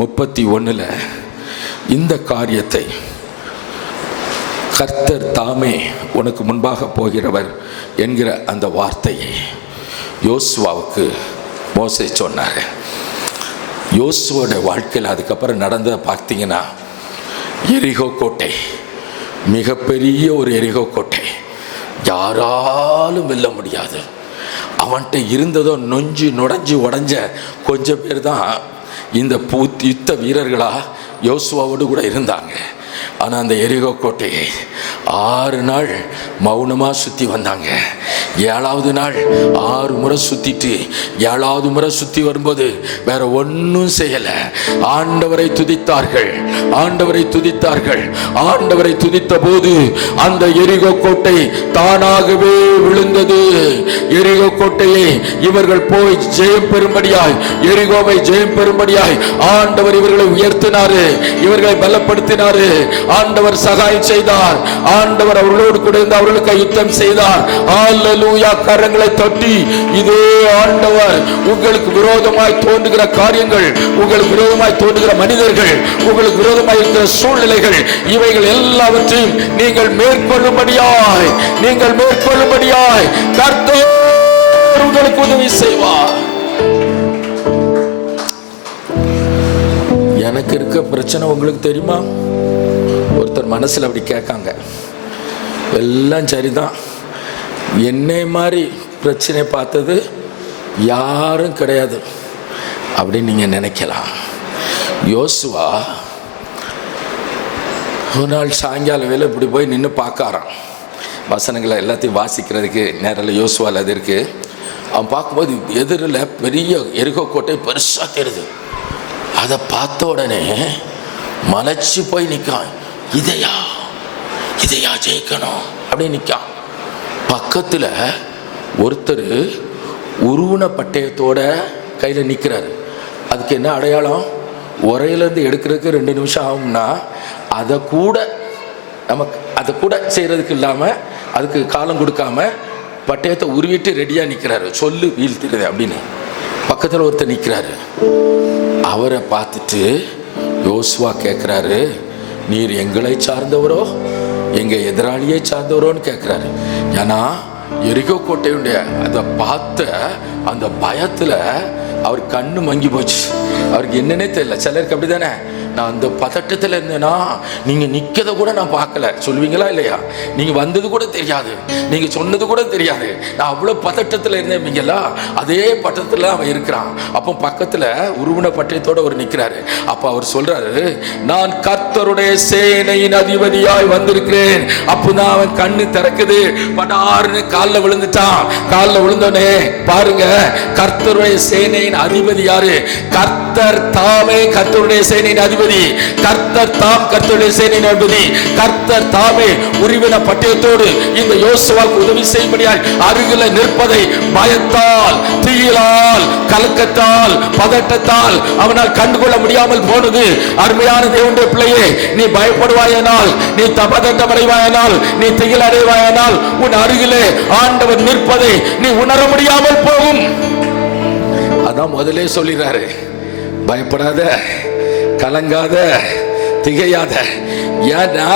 31 இந்த காரியத்தை, கர்த்தர் தாமே உனக்கு முன்பாக போகிறவர் என்கிற அந்த வார்த்தையை யோசுவாவுக்கு மோசே சொன்னார். யோசுவோட வாழ்க்கையில் அதுக்கப்புறம் நடந்ததை பார்த்தீங்கன்னா, எரிகோ கோட்டை மிகப்பெரிய ஒரு எரிகோ கோட்டை, யாராலும் வெல்ல முடியாது. அவன்கிட்ட இருந்ததோ நொஞ்சு நுடைஞ்சு உடஞ்ச கொஞ்சம் பேர் தான் இந்த யுத்த வீரர்களா யோசுவாவோடு கூட இருந்தாங்க. ஆனால் அந்த எரிகோ கோட்டையை 6 நாள் மௌனமாக சுற்றி வந்தாங்க. 7வது நாள் 6 முறை சுற்றிட்டு 7வது முறை சுற்றி வரும்போது வேற ஒன்றும் செய்யலை. ஆண்டவரை துதித்தார்கள், ஆண்டவரை துதித்தார்கள். ஆண்டவரை துதித்த போது அந்த எரிகோ கோட்டை தானாகவே விழுந்தது. எரிகோ கோட்டையை இவர்கள் போய் ஜெயம் பெறும்படியாய், எரிகோவை ஜெயம் பெறும்படியாய் ஆண்டவர் இவர்களை உயர்த்தினாரு, இவர்களை பலப்படுத்தினாரு. ஆண்டவர் சகாயம் செய்தார். ஆண்டவர் அவர்களோடு கூட இருந்து அவர்களுக்கு யுத்தம் செய்தார். ஹல்லேலூயா. கரங்களை தட்டி, இதே ஆண்டவர் உங்களுக்கு விரோதமாய் தோன்றுகிற காரியங்கள், உங்களுக்கு விரோதமாய் தோன்றுகிற மனிதர்கள், உங்களுக்கு விரோதமாய் இருக்கிற சூழ்நிலைகள், இவைகள் எல்லாவற்றையும் நீங்கள் மேற்கொள்ளும்படியாய், நீங்கள் மேற்கொள்ளும்படியாய் கர்த்தர் உங்களுக்கு உதவி செய்வார். எனக்கு இருக்க பிரச்சனை உங்களுக்கு தெரியுமா? ஒருத்தர் மனசில் அப்படி கேட்காங்க, எல்லாம் சரிதான், என்னை மாதிரி பிரச்சனை பார்த்தது யாரும் கிடையாது அப்படின்னு நீங்கள் நினைக்கலாம். யோசுவா ஒரு நாள் சாயங்கால வேலை இப்படி போய் நின்று பார்க்காரான். வசனங்களை எல்லாத்தையும் வாசிக்கிறதுக்கு நேரில் யோசுவாவில் அது இருக்குது. அவன் பார்க்கும்போது எதிரில் பெரிய எரிகோ கோட்டை பெருசாக தெரியுது. அதை பார்த்த உடனே மலைச்சு போய் நிற்கான். இதையா ஜெயிக்கணும் அப்படின்னு நிற்கான். பக்கத்தில் ஒருத்தர் உருவன பட்டயத்தோட கையில் நிற்கிறாரு. அதுக்கு என்ன அடையாளம்? உரையிலேருந்து எடுக்கிறதுக்கு 2 நிமிஷம் ஆகும்னா அதை கூட செய்கிறதுக்கு இல்லாமல் அதுக்கு காலம் கொடுக்காம பட்டயத்தை உருவிட்டு ரெடியாக நிற்கிறாரு. சொல்லு வீழ்த்திடுது அப்படின்னு. பக்கத்தில் ஒருத்தர் நிற்கிறாரு. அவரை பார்த்துட்டு யோசுவா கேட்குறாரு, நீர் எங்களை சார்ந்தவரோ எங்கள் எதிராளியை சார்ந்தவரோன்னு கேட்குறாரு. ஏன்னா எரிகோ கோட்டையுடைய அதை பார்த்த அந்த பயத்தில் அவர் கண்ணு மங்கி போச்சு. அவருக்கு என்னன்னே தெரியல. சிலருக்கு அப்படி தானே, நான் அந்த பதட்டத்தில் இருந்தேன்னா நீங்கள் நிற்கதை கூட நான் பார்க்கல சொல்லுவீங்களா இல்லையா? நீங்கள் வந்தது கூட தெரியாது, நீங்கள் சொன்னது கூட தெரியாது, நான் அவ்வளோ பதட்டத்தில் இருந்தேன்ங்களா? அதே பதட்டத்தில் அவன் இருக்கிறான். அப்போ பக்கத்தில் உருவன பட்டயத்தோடு அவர் நிற்கிறாரு. அப்போ அவர் சொல்கிறாரு, நான் கர்த்தருடைய சேனையின் அதிபதியாய் வந்திருக்கிறேன். அப்போ தான் அவன் கண்ணு திறக்குது. படாருன்னு காலில் விழுந்துட்டான். காலில் விழுந்தோடனே பாருங்க, கர்த்தருடைய சேனையின் அதிபதி யாரு? கர்த்தர் தாமே கர்த்தருடைய சேனையின் அதிபதி. கர்த்தர் தாம் கர்த்தருடைய சேனையின் அதிபதி. கர்த்தர் தாமே உருவின பட்டயத்தோடு இந்த யோசுவாவுக்கு உதவி செய்யும்படியாய் அருகில் நிற்பதை பயத்தால், தீயிலால், கலக்கத்தால், பதட்டத்தால் அவனால் கண்டுகொள்ள முடியாமல் போனது. அருமையான தேவனுடைய பிள்ளையே, நீ பயப்படுவாயானால், நீ பதட்டம் அடைவாயானால், நீ திகில் அடைவாயானால் உன் அருகிலே ஆண்டவர் நிற்பதை நீ உணர முடியாமல் போகும். அதான் முதலே சொல்லிறாரு, பயப்படாத, கலங்காத, திகையாத. ஏன்னா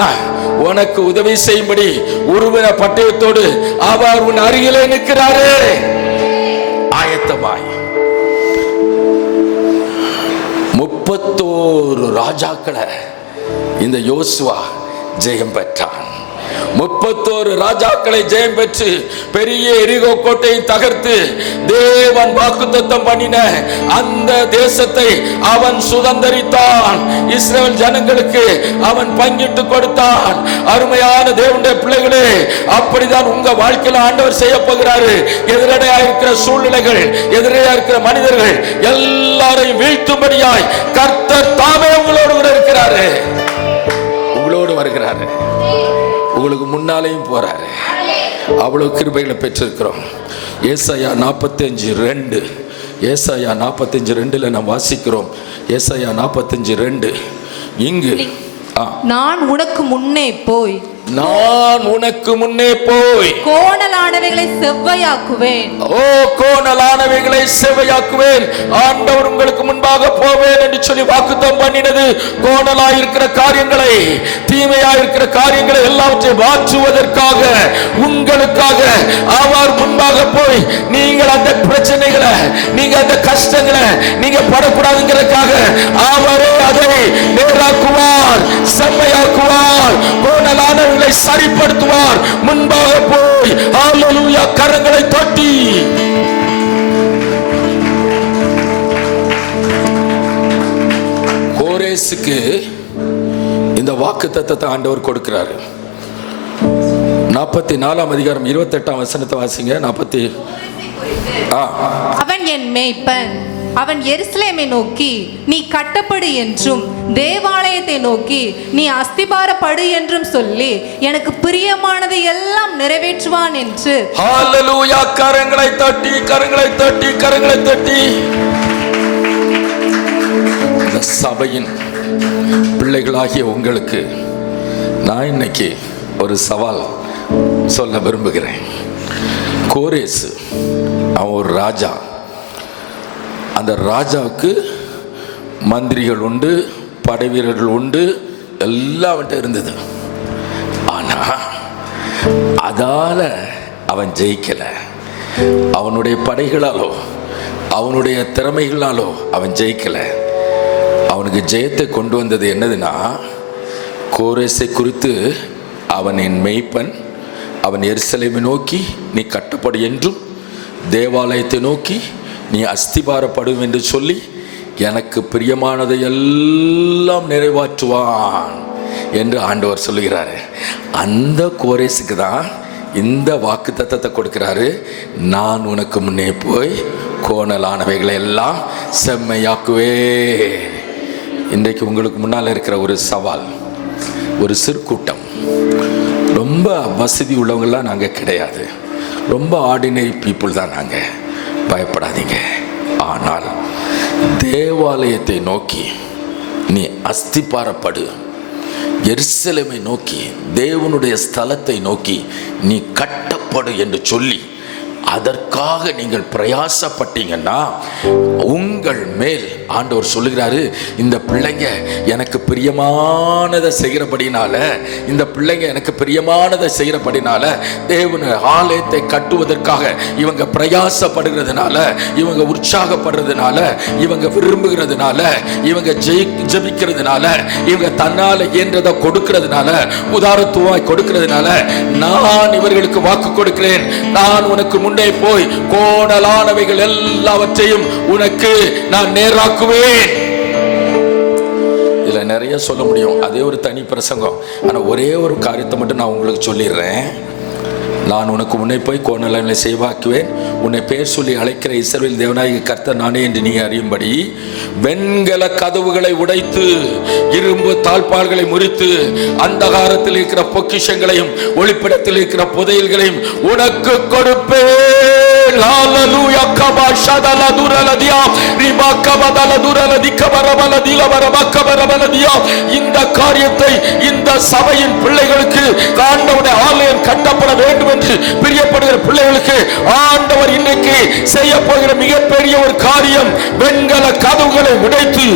உனக்கு உதவி செய்யும்படி உருவின பட்டயத்தோடு அவர் உன் அருகிலே நிற்கிறாரு. ஆயத்தமாய் 31 ராஜாக்களை இந்த யோசுவா ஜெயம் பெற்றான். 31 ராஜாக்களை ஜெயம் பெற்று பெரிய எரிகோ கோட்டையை தகர்த்து தேவன் வாக்குத்தத்தம் பண்ணின அந்த தேசத்தை அவன் சுதந்தரித்தான். இஸ்ரவேல் ஜனங்களுக்கு அவன் பங்கிட்டு கொடுத்தான். அருமையான தேவனுடைய பிள்ளைகளே, அப்படிதான் உங்க வாழ்க்கையில் ஆண்டவர் செய்ய போகிறாரு. எதிரடையா இருக்கிற சூழ்நிலைகள், எதிரையா இருக்கிற மனிதர்கள் எல்லாரையும் வீழ்த்தும்படியாய் கர்த்தர் தாமே உங்களோடு கூட இருக்கிறாரு, உங்களோடு வருகிறாரு, உங்களுக்கு முன்னாலேயும் போறாரு. அவ்வளவு கிருபைகளை பெற்றிருக்கிறோம். ஏசாயா 45:2, ஏசாயா 45:2 நாம் வாசிக்கிறோம். ஏசாயா 45:2 இங்கு நான் உனக்கு முன்னே போய், நான் உனக்கு முன்னே போய் கோணலானவைகளை செவ்வையாக்குவேன். ஓ, கோணலானவைகளை செவ்வையாக்குவேன். ஆண்டவர் உங்களுக்கு முன்பாக போவேன் என்று சொல்லி வாக்குத்தம் பண்ணினது கோணலாய் இருக்கிற காரியங்களை, தீமையா இருக்கிற காரியங்களை எல்லாவற்றையும் மாற்றுவதற்காக, உங்களுக்காக அவர் முன்பாக போய் நீங்கள் அந்த பிரச்சனைகளை, நீங்க அந்த கஷ்டங்களை நீங்க படக்கூடாதுங்கிறதுக்காக அவரே அதை நேராக்குவார், செம்மையாக்குவார். கோணலான அவைகளை சரிப்படுத்துவார். முன்பாக போய் ஹல்லேலூயா கரங்களை தட்டி கோரேசுக்கு இந்த வாக்குத்தத்தத்தை ஆண்டவர் கொடுக்கிறாரு. 44 அதிகாரம் 28 வசனத்தை வாசிங்க. 40. அவன் என் மேய்ப்பன், அவன் எருசலேமை நோக்கி நீ கட்டப்படு என்றும் தேவாலயத்தை நோக்கி நீ அஸ்திபாரப்படு என்றும் சொல்லி எனக்கு பிரியமானதை எல்லாம் நிறைவேற்றுவான் என்று. ஹல்லேலூயா கரங்களை தட்டி கரங்களை தட்டி கரங்களை தட்டி. இந்த சபையின் பிள்ளைகளாகிய உங்களுக்கு நான் இன்னைக்கு ஒரு சவால் சொல்ல விரும்புகிறேன். கோரேசு அவன் ஒரு ராஜா. அந்த ராஜாவுக்கு மந்திரிகள் உண்டு, படை வீரர்கள் உண்டு, எல்லாம் இருந்தது. ஆனா அதால அவன் ஜெயிக்கல. அவனுடைய படைகளாலோ அவனுடைய திறமைகளாலோ அவன் ஜெயிக்கல. அவனுக்கு ஜெயத்தை கொண்டு வந்தது என்னதுன்னா, கோரேசை குறித்து அவன் என் மெய்ப்பன், அவன் எருசலேமை நோக்கி நீ கட்டப்படு என்றும் தேவாலயத்தை நோக்கி நீ அஸ்திபாரப்படும் என்று சொல்லி எனக்கு பிரியமானதை எல்லாம் நிறைவேற்றுவான் என்று ஆண்டவர் சொல்லுகிறாரு. அந்த கோரேசுக்கு தான் இந்த வாக்குத்தத்தத்தை கொடுக்கிறாரு. நான் உனக்கு முன்னே போய் கோணலானவைகளை எல்லாம் செம்மையாக்குவே. இன்றைக்கு உங்களுக்கு முன்னால் இருக்கிற ஒரு சவால், ஒரு சிறுகூட்டம். ரொம்ப வசதி உள்ளவங்களாம் நாங்கள் கிடையாது, ரொம்ப ஆர்டினரி பீப்புள் தான் நாங்கள். பயப்படாதீங்க. ஆனால் தேவாலயத்தை நோக்கி நீ அஸ்திபாரப்படு, எருசலேமை நோக்கி தேவனுடைய ஸ்தலத்தை நோக்கி நீ கட்டப்படு என்று சொல்லி அதற்காக நீங்கள் பிரயாசப்பட்டீங்கன்னா உங்கள் மேல் ஆண்டவர் சொல்லுகிறாரு, இந்த பிள்ளைங்க எனக்கு பிரியமானதை செய்கிறபடினால, இந்த பிள்ளைங்க எனக்கு பிரியமானதை செய்கிறபடினால, தேவனுடைய ஆலயத்தை கட்டுவதற்காக இவங்க பிரயாசப்படுகிறதுனால, இவங்க உற்சாகப்படுறதுனால, இவங்க விரும்புகிறதுனால, இவங்க ஜெபிக்கிறதுனால, இவங்க தன்னால இயன்றதை கொடுக்கிறதுனால, உதாரத்துவமாய் கொடுக்கிறதுனால நான் இவர்களுக்கு வாக்கு கொடுக்கிறேன். நான் உனக்கு முன்னே போய் கோணலானவைகள் எல்லாவற்றையும் உனக்கு நான் நேராக்குவேன். இதுல நிறைய சொல்ல முடியும், அதே ஒரு தனி பிரசங்கம். ஆனா ஒரே ஒரு காரியத்தை மட்டும் நான் உங்களுக்கு சொல்லிடுறேன். நான் உனக்கு முன்னே போய் கோணலானவைகளை செய்வாக்குவேன். உன்னை பேர் சொல்லி அழைக்கிற இஸ்ரவேல் தேவனாகிய கர்த்தர் நானே என்று நீ அறியும்படி வெண்கல கதவுகளை உடைத்து இரும்பு தாழ்பால்களை முறித்து அந்தகாரத்தில் இருக்கிற பொக்கிஷங்களையும் ஒளிப்பிடத்தில் இருக்கிற புதையல்களையும் உனக்கு கொடுப்பேன். ஹல்லேலூயா கபாஷதல துரலதியா ரிபா கபதல துரலதி கபரபலதில வரபக்கபரபலதியா. இந்த காரியத்தை இந்த சபையின் பிள்ளைகளுக்கு, ஆண்டவருடைய ஆலயம் கட்டப்பட வேண்டும் என்று பிரியப்படுகிற பிள்ளைகளுக்கு ஆண்டவர் இன்றைக்கு செய்ய போகிற மிகப்பெரிய ஒரு காரியம், வெண்கல கதவுகளை உடைத்து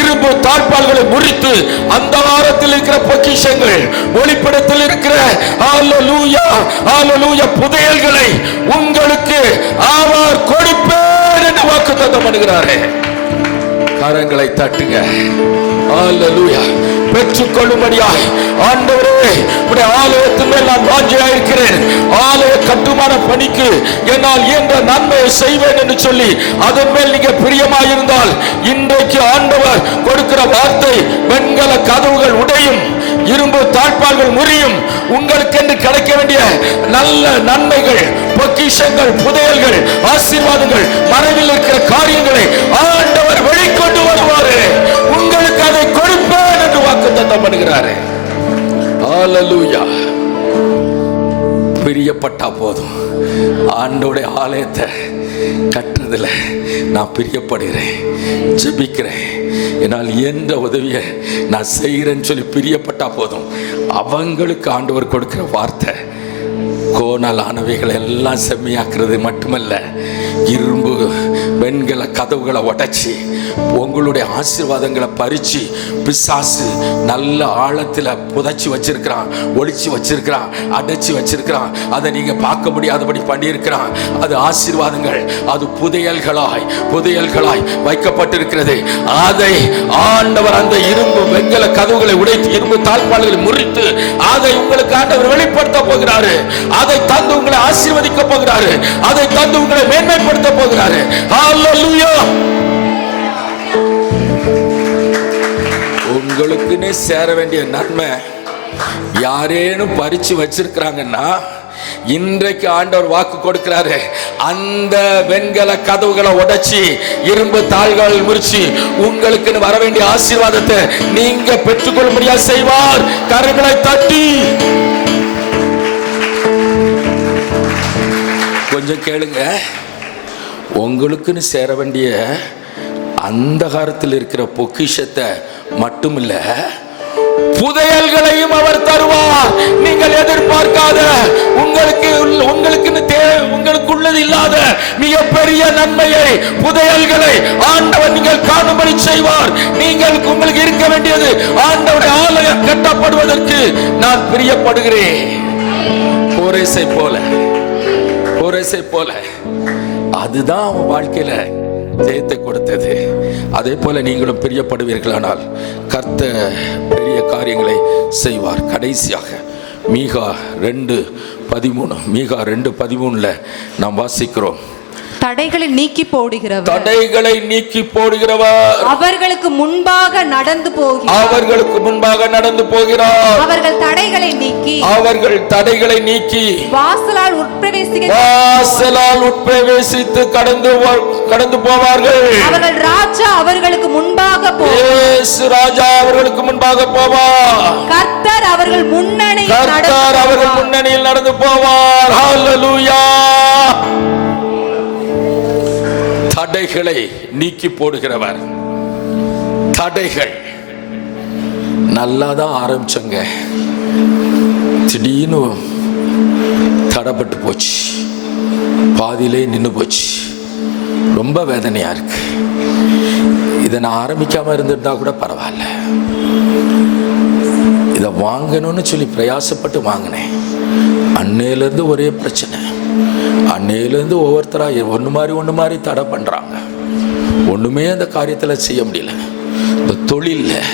இரும்பு தாழ்பால்களை முறித்து அந்தகாரத்தில் இருக்கிற பொக்கிஷங்கள் ஒளிப்படத்தில் இருக்கிற ஹல்லேலூயா ஹல்லேலூயா புதையல்களை உங்களுக்கு அவர் கொடுப்பேன் என்று வாக்குத்தத்தம் பண்ணுகிறாரே. கரங்களை தட்டுங்க. ஹல்லேலூயா. பெற்றுக்கொள்ளும்படியாய் ஆண்டவரே உடைய ஆலயத்தின் மேல் நான் வாஞ்சையாயிருக்கிறேன். ஆலய கட்டுமான பணிக்கு என்னால் இயன்ற நன்மையை செய்வேன் என்று சொல்லி அதன் மேல் நீங்க பிரியமாயிருந்தால் இன்றைக்கு ஆண்டவர் கொடுக்கிற வார்த்தை, வெண்கல கதவுகள் உடையும், இரும்பு தாழ்பால்கள் முறியும். உங்களுக்கு என்று கிடைக்க வேண்டிய நல்ல நன்மைகள், பொக்கிஷங்கள், புதையல்கள், ஆசீர்வாதங்கள், மறைவில் இருக்கிற காரியங்களை ஆண்டவர் வெளிக்கொண்டு வருவாரு. உங்களுக்கு அதை கொடுப்பேன் என்று வாக்குத்தத்தம் பண்ணுகிறாரு. ஹல்லேலூயா. பிரியப்பட்டா போதும். ஆண்டவருடைய ஆலயத்தை கட்டுறதுல நான் பிரியப்படுகிறேன், ஜெபிக்கிறேன், என்னால் எந்த உதவியை நான் செய்கிறேன்னு சொல்லி பிரியப்பட்டா போதும். அவங்களுக்கு ஆண்டவர் கொடுக்கிற வார்த்தை கோணலானவைகளை எல்லாம் செம்மையாக்குறது மட்டுமல்ல, இரும்பு வெண்கல கதவுகளை உடைச்சி உங்களுடைய ஆசீர்வாதங்களை பறிச்சு பிசாசு நல்ல ஆழத்தில் புதைச்சி வச்சிருக்கிறான், ஒளிச்சு வச்சிருக்கிறான், அடைச்சி வச்சிருக்கிறான். அதை நீங்க பார்க்க முடியாதபடி பண்ணியிருக்கிறான். அது ஆசீர்வாதங்கள், அது புதையல்களாய் வைக்கப்பட்டிருக்கிறது. அதை ஆண்டவர் அந்த இரும்பு வெண்கல கதவுகளை உடைத்து, இரும்பு தாழ்பால்களை முறித்து, அதை உங்களுக்கு ஆண்டவர் வெளிப்படுத்த போகிறாரு. அதை தந்து உங்களை ஆசீர்வதிக்க போகிறாரு. அதை தந்து உங்களை மேன்மைப்படுத்த போகிறாரு. ஹல்லேலூயா. உங்களுக்குன்னு சேர வேண்டிய நன்மை யாரேனும் பறிச்சு வச்சிருக்கிறாங்கன்னா, இன்றைக்கு ஆண்டவர் வாக்கு கொடுக்கிறாரு. அந்த வெண்கல கதவுகளை உடைச்சி, இரும்பு தாள்கள் முறிச்சு, உங்களுக்கு வர வேண்டிய ஆசீர்வாதத்தை நீங்க பெற்றுக்கொள்ள முடியாது செய்வார். கரங்களை தட்டி கொஞ்சம் கேளுங்க. உங்களுக்குன்னு சேர வேண்டிய அந்தகாரத்தில் இருக்கிற பொக்கிஷத்தை மட்டுமில்ல, புதையல்களையும் அவர் தருவார். நீங்கள் எதிர்பார்க்காத, உங்களுக்குள்ளது இல்லாத மிகப்பெரிய நன்மையை, புதையல்களை ஆண்டவர் நீங்கள் காணும்படி செய்வார். உங்களுக்கு இருக்க வேண்டியது ஆண்டவருடைய ஆலயம் கட்டப்படுவதற்கு நான் பிரியப்படுகிறேன். கோரேசை போல அதுதான் அவன் வாழ்க்கையில ஜெயத்தை கொடுத்தது. அதே போல நீங்களும் பிரியப்படுவீர்களானால் கர்த்தர் பெரிய காரியங்களை செய்வார். கடைசியாக மீகா 2:13 நாம் வாசிக்கிறோம். தடைகளை நீக்கி போடுகிறவர், அவர்களுக்கு முன்பாக நடந்து போகிறார். அவர்கள் தடைகளை நீக்கி வாசலால் உட்பிரவேசித்து கடந்து போவார்கள். அவர்கள் ராஜா அவர்களுக்கு முன்பாக போவார். கர்த்தர் அவர்கள் முன்னணியில் நடந்து போவார். ஹல்லேலூயா. தடைகளை நீக்கி போடுகிறவர். தடைகள் நல்லாதான் ஆரம்பிச்சங்க, திடீர்னு தடைப்பட்டு போச்சு, பாதியிலே நின்று போச்சு. ரொம்ப வேதனையா இருக்கு. இதை நான் ஆரம்பிக்காம இருந்திருந்தா கூட பரவாயில்ல. இதை வாங்கணும்னு சொல்லி பிரயாசப்பட்டு வாங்கினேன். அன்னையிலேருந்து ஒரே பிரச்சனை. அன்னையிலேருந்து ஒவ்வொருத்தரா ஒன்று மாதிரி தடை பண்ணுறாங்க. ஒன்றுமே அந்த காரியத்தில் செய்ய முடியல. இந்த தொழிலில்,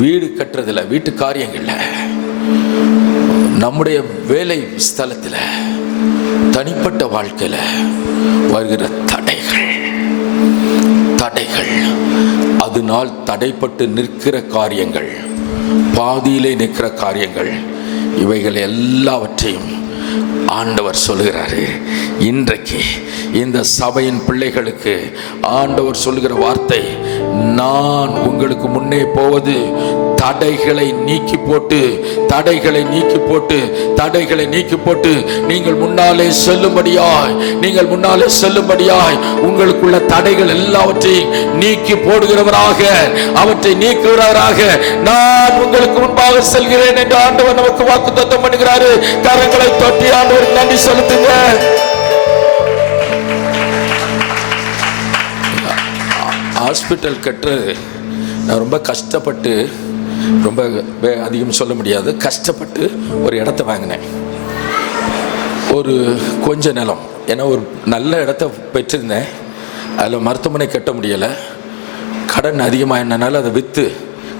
வீடு கட்டுறதில், வீட்டு காரியங்களில், நம்முடைய வேலை ஸ்தலத்தில், தனிப்பட்ட வாழ்க்கையில் வருகிற தடைகள், அதனால் தடைப்பட்டு நிற்கிற காரியங்கள், பாதியிலே நிற்கிற காரியங்கள், இவைகள் எல்லாவற்றையும் ஆண்டவர் சொல்லுகிறாரு. இன்றைக்கு இந்த சபையின் பிள்ளைகளுக்கு ஆண்டவர் சொல்லுகிற வார்த்தை, நான் உங்களுக்கு முன்னே போவது தடைகளை நீக்கி போட்டு நீங்கள் முன்னாலே செல்லும்படியாய் உங்களுக்குள்ள தடைகள் எல்லாவற்றையும் நீக்கி போடுகிறவராக, அவற்றை நீக்குகிறவராக நான் உங்களுக்கு முன்பாக செல்கிறேன் என்று ஆண்டவர் நமக்கு வாக்குத்தத்தம் பண்ணுகிறாரு. கரங்களை தொட்டி ஆண்டவருக்கு நன்றி செலுத்துங்க. ஹாஸ்பிட்டல் கட்டுறது நான் ரொம்ப கஷ்டப்பட்டு, ரொம்ப அதிகம் சொல்ல முடியாது, கஷ்டப்பட்டு ஒரு இடத்த வாங்கினேன். ஒரு கொஞ்ச நிலம், ஏன்னா ஒரு நல்ல இடத்த பெற்றிருந்தேன். அதில் மருத்துவமனை கட்ட முடியலை. கடன் அதிகமாக என்னன்னால அதை விற்று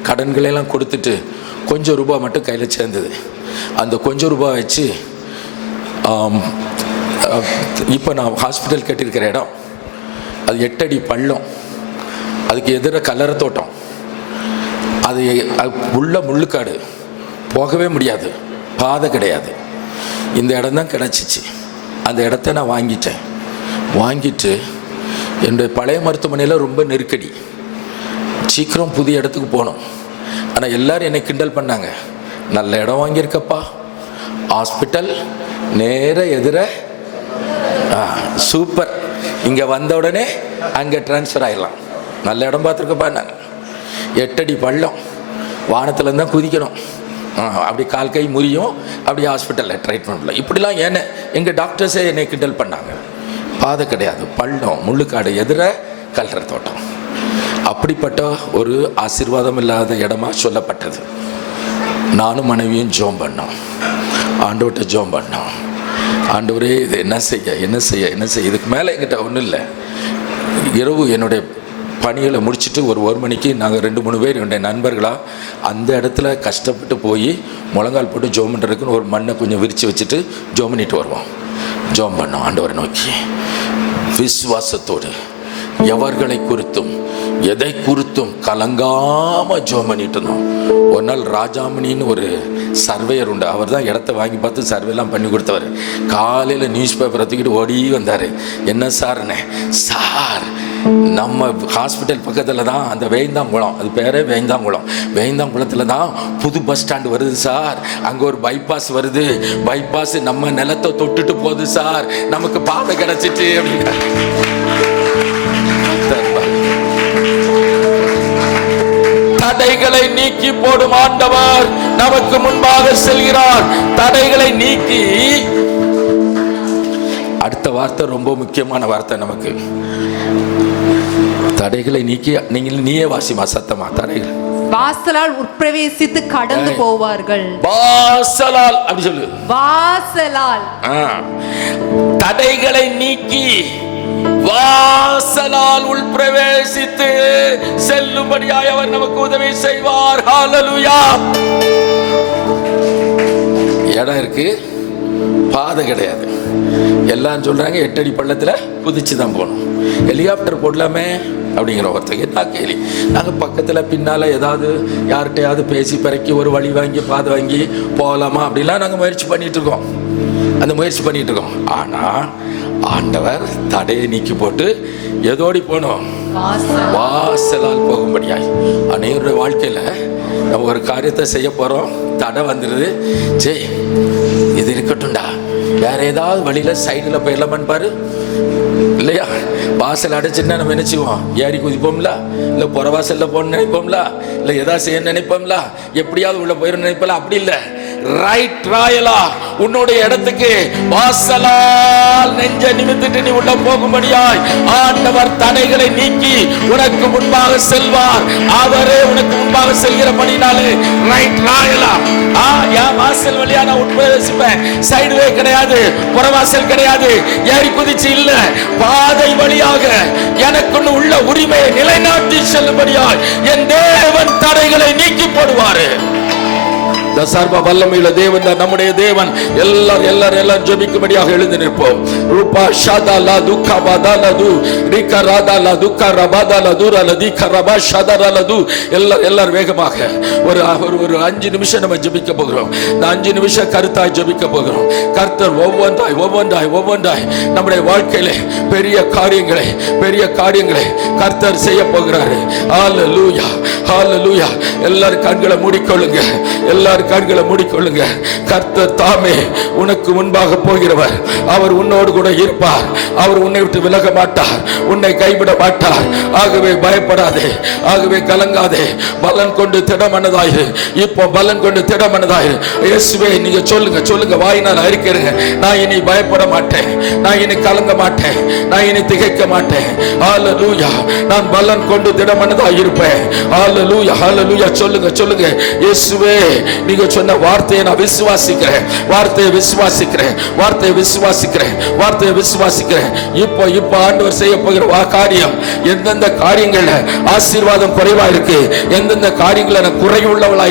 கடன்களெல்லாம் கொடுத்துட்டு கொஞ்சம் ரூபாய் மட்டும் கையில் சேர்ந்தது. அந்த கொஞ்சம் ரூபாய் வச்சு இப்போ நான் ஹாஸ்பிட்டல் கட்டியிருக்கிற இடம், அது 8 அடி பள்ளம், அதுக்கு எதிர கல்லறை தோட்டம், அது உள்ள முள்ளுக்காடு, போகவே முடியாது, பாதை கிடையாது. இந்த இடம் தான் கிடச்சிச்சு. அந்த இடத்த நான் வாங்கிட்டு என்னுடைய பழைய மருத்துவமனையில் ரொம்ப நெருக்கடி, சீக்கிரம் புதிய இடத்துக்கு போனோம். ஆனால் எல்லோரும் என்னை கிண்டல் பண்ணாங்க, நல்ல இடம் வாங்கியிருக்கப்பா, ஹாஸ்பிட்டல் நேர எதிர, சூப்பர், இங்கே வந்த உடனே அங்கே ட்ரான்ஸ்ஃபர் ஆகிடலாம், நல்ல இடம் பார்த்துருக்கப்பா. நாங்கள் 8 அடி பள்ளம், வானத்துலேருந்து தான் குதிக்கணும், அப்படி கால் கை முறியும், அப்படி ஹாஸ்பிட்டலில் ட்ரீட்மெண்ட்டில் இப்படிலாம் ஏன்னு எங்கள் டாக்டர்ஸே என்னை கிண்டல் பண்ணாங்க. பாதை கிடையாது, பள்ளம், முள்ளுக்காடு, எதிர கல்லறை தோட்டம். அப்படிப்பட்ட ஒரு ஆசீர்வாதம் இல்லாத இடமா சொல்லப்பட்டது. நானும் மனைவியும் ஜெபம் பண்ணோம், ஆண்டவர்கிட்ட ஜெபம் பண்ணோம். ஆண்டவரே இது என்ன செய்ய இதுக்கு மேலே என்கிட்ட ஒன்றும் இல்லை. இரவு என்னுடைய பணிகளை முடிச்சுட்டு ஒரு மணிக்கு நாங்கள் 2-3 பேர் என்னுடைய நண்பர்களாக அந்த இடத்துல கஷ்டப்பட்டு போய் முழங்கால் போட்டு ஜெபம் பண்ணுறதுக்குன்னு ஒரு மண்ணை கொஞ்சம் விரித்து வச்சுட்டு ஜெபம் பண்ணிட்டு வருவோம். ஜெபம் பண்ணோம் ஆண்டவரை நோக்கி விசுவாசத்தோடு, எவர்களை குறித்தும் எதை குறித்தும் கலங்காமல் ஜெபம் பண்ணிட்டு இருந்தோம். ஒரு நாள் ராஜாமணின்னு ஒரு சர்வேயர் உண்டு, அவர் தான் இடத்த வாங்கி பார்த்து சர்வேலாம் பண்ணி கொடுத்தவர். காலையில் நியூஸ் பேப்பரை தூக்கிட்டு ஓடி வந்தார். என்ன சார்ண்ணே? சார், நம்ம ஹாஸ்பிட்டல் பக்கத்தில் தான் அந்த வேய்ந்தாங்குளம், அது பேரே வேய்ந்தாங்குளத்தில் தான் புது பஸ் ஸ்டாண்டு வருது சார். அங்கே ஒரு பைபாஸ் வருது, பைபாஸ் நம்ம நிலத்தை தொட்டுட்டு போகுது சார், நமக்கு பாதை கிடச்சிட்டு அப்படின்னா. தடைகளை நீக்கி போடும் ஆண்டவர் நமக்கு முன்பாக செல்கிறார். தடைகளை நீக்கி, அடுத்த வார்த்தை ரொம்ப முக்கியமான வார்த்தை நமக்கு. தடைகளை நீக்கி, நீயே வாசிமா சத்தமா. தடைகள் வாசலால் உட்பிரவேசித்து கடந்து போவார்கள். வாசலால் அப்படி சொல்லு. வாசலால். தடைகளை நீக்கி வாசலால் உள்பிரவேசித்து செல்லும்படியாய் அவர் நமக்கு உதவி செய்வார். ஹல்லேலூயா. இடம் இருக்கு, பாதை கிடையாது. எல்லாம் சொல்றாங்க 8 அடி பள்ளத்துல குதிச்சு தான் போகணும். ஹெலிகாப்டர் போடலாமே அப்படிங்கிற ஒருத்தங்க நான் கேள்வி. நாங்கள் பக்கத்தில் பின்னால் ஏதாவது யார்கிட்டையாவது பேசி பிறக்கி ஒரு வழி வாங்கி பாதை வாங்கி போகலாமா அப்படிலாம் நாங்கள் முயற்சி பண்ணிட்டு இருக்கோம். ஆனால் ஆண்டவர் தடையை நீக்கி போட்டு எதோடி போனோம்? வாசலால் போகும்படியாய். அனைவருடைய வாழ்க்கையில் நம்ம ஒரு காரியத்தை செய்ய போகிறோம், தடை வந்துடுது. ஜெய் இது இருக்கட்டும்டா, வேற ஏதாவது வழியில் சைடில் போயிடலாமான்னு பாரு. இல்லையா? வாசல் அடைச்சுன்னா நம்ம நினைச்சுவோம், ஏறி குதிப்போம்ல, இல்லை புறவாசல்ல போகணும்னு நினைப்போம்ல, இல்லை ஏதாவது செய்ய நினைப்போம்ல, எப்படியாவது உள்ள போயிடும் நினைப்பல. அப்படி இல்லை, ரைட் ராயலா உன்னுடைய இடத்துக்கு வாசலால் நெஞ்ச நிமித்திட்டு நீ உள்ள போகும்படியாய் ஆண்டவர் தடைகளை நீக்கி உனக்கு முன்பாக செல்வார். அவரே உனக்கு முன்பாக செல்கிறபடினாலே ரைட் ராயலா. என் வாசல் வழியா நான் உட்பிரவேசிப்பேன். சைடு வே கிடையாது, புறவாசல் கிடையாது, ஏறி குதிச்சு இல்ல, பாதை வழியாக எனக்குன்னு உள்ள உரிமையை நிலைநாட்டி செல்லும்படியாய் என் தேவன் தடைகளை நீக்கி போடுவாரு. சர்வ வல்லமையுள்ள தேவன் நம்முடைய தேவன். எல்லாரும் ஜெபிக்கும்படியாக எழுந்து நிற்போம். ரூபா ஷாதாலா துக்கா பாதாலது ரிகா ராதாலா துக்கா ரபாதாலா தூரால திகா ரபா ஷாதாலது. எல்லாரும் வேகமாக ஒரு 5 நிமிஷம் நம்ம ஜெபிக்க போகிறோம். இந்த 5 நிமிஷம் கருத்தாய் ஜெபிக்க போகிறோம். கர்த்தர் ஒவ்வொன்றாய் நம்முடைய வாழ்க்கையில பெரிய காரியங்களை கர்த்தர் செய்ய போகிறாரு. ஹல்லேலூயா, ஹல்லேலூயா. எல்லாரும் கண்களை மூடிக்கொள்ளுங்க. கர்த்தர் தாமே உனக்கு முன்பாக போகிறவர். அவர் உன்னோடு கூட இருப்பார். அவர் உன்னை விட்டு விலக மாட்டார், உன்னை கைவிட மாட்டார். ஆகவே பயப்படாதே, ஆகவே கலங்காதே. பலன் கொண்டு திடமனதாயிரு. இப்போ பலன் கொண்டு திடமனதாயிரு. இயேசுவே நீங்க சொல்லுங்க, வாயினால் அறிக்கைங்க. நான் இனி பயப்பட மாட்டேன், நான் இனி கலங்க மாட்டேன், நான் இனி திகைக்க மாட்டேன். ஹல்லேலூயா. நான் பலன் கொண்டு திடமனதாய் இருப்பேன். ஹல்லேலூயா, ஹல்லேலூயா. சொல்லுங்க. இயேசுவே நீங்க சொன்ன வார்த்தையை நான் விசுவாசிக்கிறேன். வார்த்தையை விசுவாசிக்கிறேன். இப்போ ஆண்டவர் செய்ய போகிற காரியம், எந்தெந்த காரியங்கள்ல ஆசீர்வாதம் குறைவா இருக்கு, எந்தெந்த காரியங்கள்ல நான் குறைவுள்ளவனா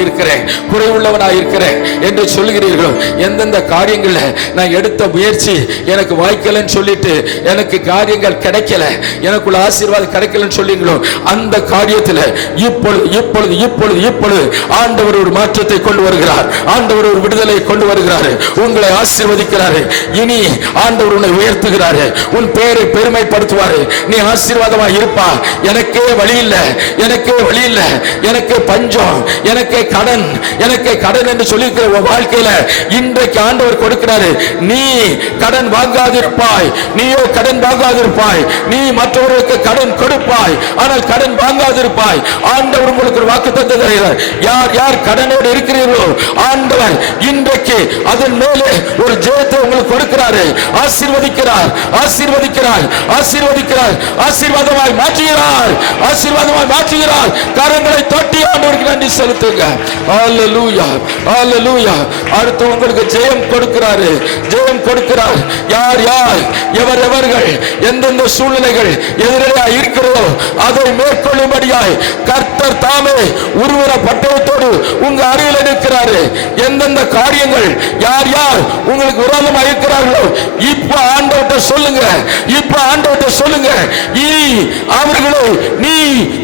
இருக்கிறேன் என்று சொல்லுகிறீர்களோ, எந்தெந்த காரியங்கள்ல நான் எடுத்த முயற்சி எனக்கு வாய்க்கலன்னு சொல்லிட்டு எனக்கு காரியங்கள் கிடைக்கல, எனக்குள்ள ஆசீர்வாதம் கிடைக்கலன்னு சொல்றீங்களோ, அந்த காரியத்தில் இப்பொழுது ஆண்டவர் ஒரு மாற்றத்தை கொண்டு வருகிறார். ஆண்டவர் ஒரு விடுதலை கொண்டு வருகிறார். உங்களை ஆசீர்வதிக்கிறார். இனி ஆண்டவர் உன்னை உயர்த்துகிறார். உன் பேரை பெருமைப்படுத்துவார். நீ ஆசீர்வாதமாக இருப்பா. எனக்கே வழி இல்லை, எனக்கே பஞ்சம், எனக்கே கடன் என்று சொல்லியிருக்கிற வாழ்க்கையில இன்றைக்கு ஆண்டவர் கொடுக்கிறாரு. நீ கடன் வாங்காதிருப்பாய், நீயோ கடன் வாங்காதிருப்பாய். நீ மற்றவர்களுக்கு கடன் கொடுப்பாய், ஆனால் கடன் வாங்காதிருப்பாய். ஆண்டவர் உங்களுக்கு ஒரு வாக்குத்தத்தம் தருகிறார். யார் கடனோடு இருக்கிறீர்களோ ஆண்டவர் இன்றைக்கு அதன் மேலே ஒரு ஜெயத்தை காரியங்களை உங்களுக்கு கொடுக்கிறாரு. ஆசீர்வதிக்கிறார், ஆசீர்வதிக்கிறார், ஆசீர்வதிக்கிறார், ஆசீர்வாதமாய் மாற்றுகிறார், ஆசீர்வாதமாய் மாற்றுகிறார். கரங்களை தட்டி ஆண்டவருக்கு நன்றி செலுத்துங்க. ஹல்லேலூயா, ஹல்லேலூயா. அடுத்து உங்களுக்கு ஜெயம் கொடுக்கிறாரு, ஜெயம் கொடுக்கிறார். யார் யார் எவர் எவர்கள் எந்தெந்த சூழ்நிலைகள் எதிராக இருக்கிறதோ அதை மேற்கொள்ளும்படியாய் கர்த்தர் தாமே உருவர பட்டயத்தோடு உங்க அருகில் இருக்கிறாரு. எந்தெந்த காரியங்கள் யார் யார் உங்களுக்கு விரோதமாக இருக்கிறார்களோ இப்ப ஆண்டவர்கிட்ட சொல்லுங்க, இப்ப ஆண்டவர்கிட்ட சொல்லுங்க. இனி அவர்களை நீ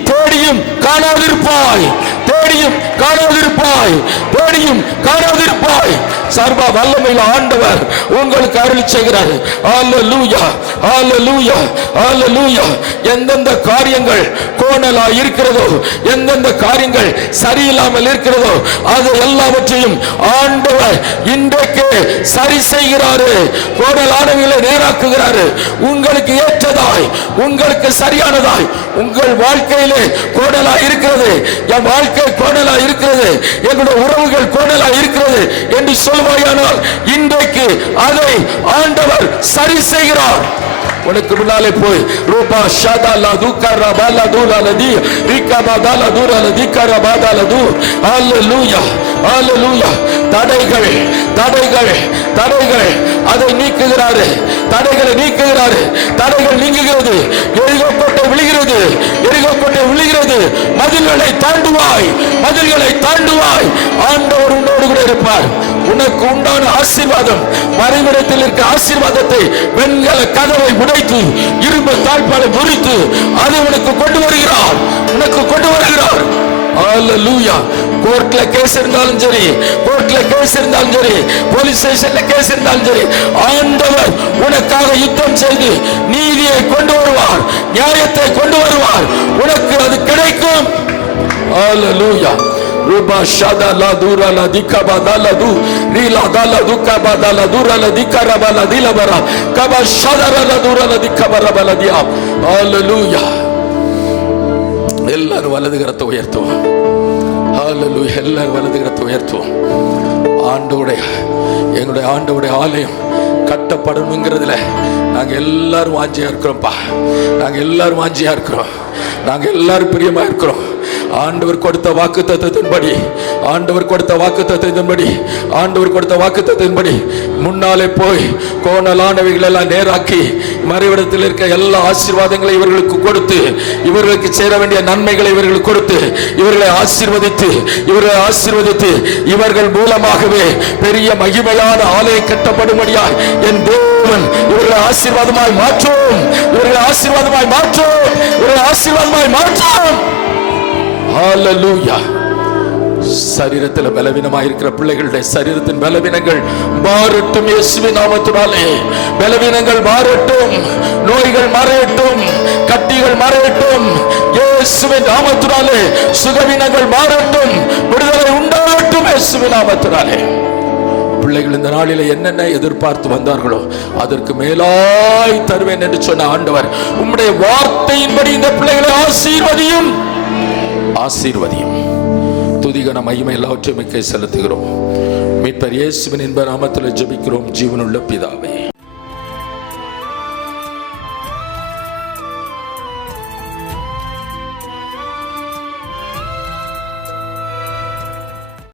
தேடியும் காணாதிருப்பாய், தேடியும் காணாதிருப்பாய், தேடியும் காணாதிருப்பாய். சர்வ வல்லமையில் ஆண்டவர் உங்களுக்கு அருள் செய்கிறார். ஹல்லேலூயா, ஹல்லேலூயா, ஹல்லேலூயா. எந்தெந்த காரியங்கள் கோணலா இருக்கிறதோ, எந்தெந்த காரியங்கள் சரியில்லாமல் இருக்கிறதோ அது எல்லாவற்றையும் ஆண்டவர் இன்றைக்கு சரி செய்கிறாரு. கோணலானவர்களை நேராக்குகிறாரு. உங்களுக்கு ஏற்றதாய், உங்களுக்கு சரியானதாய் உங்கள் வாழ்க்கையிலே கோணலா இருக்கிறது, என் வாழ்க்கை கோணலா இருக்கிறது, எங்களுடைய உறவுகள் கோணலா இருக்கிறது என்று சொல்வாயானால் இன்றைக்கு அதை ஆண்டவர் சரி செய்கிறார். உனக்கு முன்னாலே போய் ரூபா ஷாதாலா துக்கரா பாலதுலதி ரிகபாதாலா துரலதி கரபாதாலது. ஹல்லேலூயா, ஹல்லேலூயா. தடைகள், தடைகள், தடைகள் அதை நீக்குகிறாரு, தடைகளை நீக்குகிறாரு. தடைகள் நீங்குகிறது, எரிகோ கோட்டை விழுகிறது, எரிகோ கோட்டை விழுகிறது. மதில்களை தாண்டுவாய், மதில்களை தாண்டுவாய். ஆண்டவர் உன்னோடு கூட இருப்பார். உனக்கு உண்டான ஆசீர்வாதம், மறைவிடத்தில் இருக்க ஆசீர்வாதத்தை வெண்கல கதவை உடைத்து இரும்பு தாழ்பாலை முறித்து அதை உனக்கு கொண்டு வருகிறார், உனக்கு கொண்டு வருகிறார். ஹல்லேலூயா. கோர்ட்ல கேஸ் இருந்தாலும் சரி, கோர்ட்ல கேஸ் இருந்தாலும் சரி, போலீஸ் ஸ்டேஷன்ல கேஸ் இருந்தாலும் சரி, ஆண்டவர் உனக்காக யுத்தம் செய்து நீதியை கொண்டு வருவார், நியாயத்தை கொண்டு வருவார். உனக்கு அது கிடைக்கும். ஹல்லேலூயா. ரூபா ஷாதாலா துரலா திகபாதாலது ரிலாதாலா துகபாதாலா துரலா திகரபாலா திலபரா கபா ஷாதாலா துரலா திகபரபலதியா. ஹல்லேலூயா. எல்லாரும் வலது கரத்தை உயர்த்துவோம். ஹல்லேலூயா. எல்லாரும் வலது கரத்தை உயர்த்துவோம். ஆண்டவருடைய, எங்களுடைய ஆண்டவருடைய ஆலயம் கட்டப்படணுங்கிறதுல நாங்க எல்லாரும் வாஞ்சியா இருக்கிறோம்ப்பா. நாங்க எல்லாரும் வாஞ்சியா இருக்கிறோம். நாங்க எல்லாரும் பிரியமா இருக்கிறோம். ஆண்டவர் கொடுத்த வாக்குத்தத்தத்தின்படி, ஆண்டவர் கொடுத்த வாக்குத்தத்தத்தின்படி, ஆண்டவர் கொடுத்த வாக்குத்தத்தத்தின்படி முன்னாலே போய் கோணலானவைகள் எல்லாம் நேராக்கி மறைவிடத்தில் இருக்க எல்லா ஆசீர்வாதங்களை இவர்களுக்கு கொடுத்து, இவர்களுக்கு சேர வேண்டிய நன்மைகளை இவர்களுக்கு கொடுத்து, இவர்களை ஆசீர்வதித்து, இவர்களை ஆசீர்வதித்து இவர்கள் மூலமாகவே பெரிய மகிமையான ஆலயம் கட்டப்படும்படியாய் என் தேவன் இவர்களை ஆசீர்வாதமாய் மாற்றும், இவர்களை ஆசீர்வாதமாய் மாற்றும், இவர்களை ஆசீர்வாதமாய் மாற்றும். ஹல்லேலூயா. சரீரத்தில் பலவீனமாக இருக்கிற பிள்ளைகளுடைய சரீரத்தின் பலவீனங்கள் மாறட்டும் இயேசுவின் நாமத்தினாலே. பலவீனங்கள் மாறட்டும், நோய்கள் மறையட்டும், கட்டிகள் மறையட்டும் இயேசுவின் நாமத்தினாலே. சுகவீனங்கள் மாறட்டும், விடுதலை உண்டாகட்டும் இயேசுவின் நாமத்தினாலே. பிள்ளைகள் இந்த நாளில் என்னென்ன எதிர்பார்த்து வந்தார்களோ அதற்கு மேலாய் தருவேன் என்று சொன்ன ஆண்டவர் உம்முடைய வார்த்தையின்படி இந்த பிள்ளைகளை ஆசீர்வதியும், ஆசீர்வதியும். துதிகன மகிமை எல்லாவற்றையும் மிக்க செலுத்துகிறோம். மீட்பர் இயேசுவின் இன்ப நாமத்தில் ஜெபிக்கிறோம் ஜீவனுள்ள பிதாவே.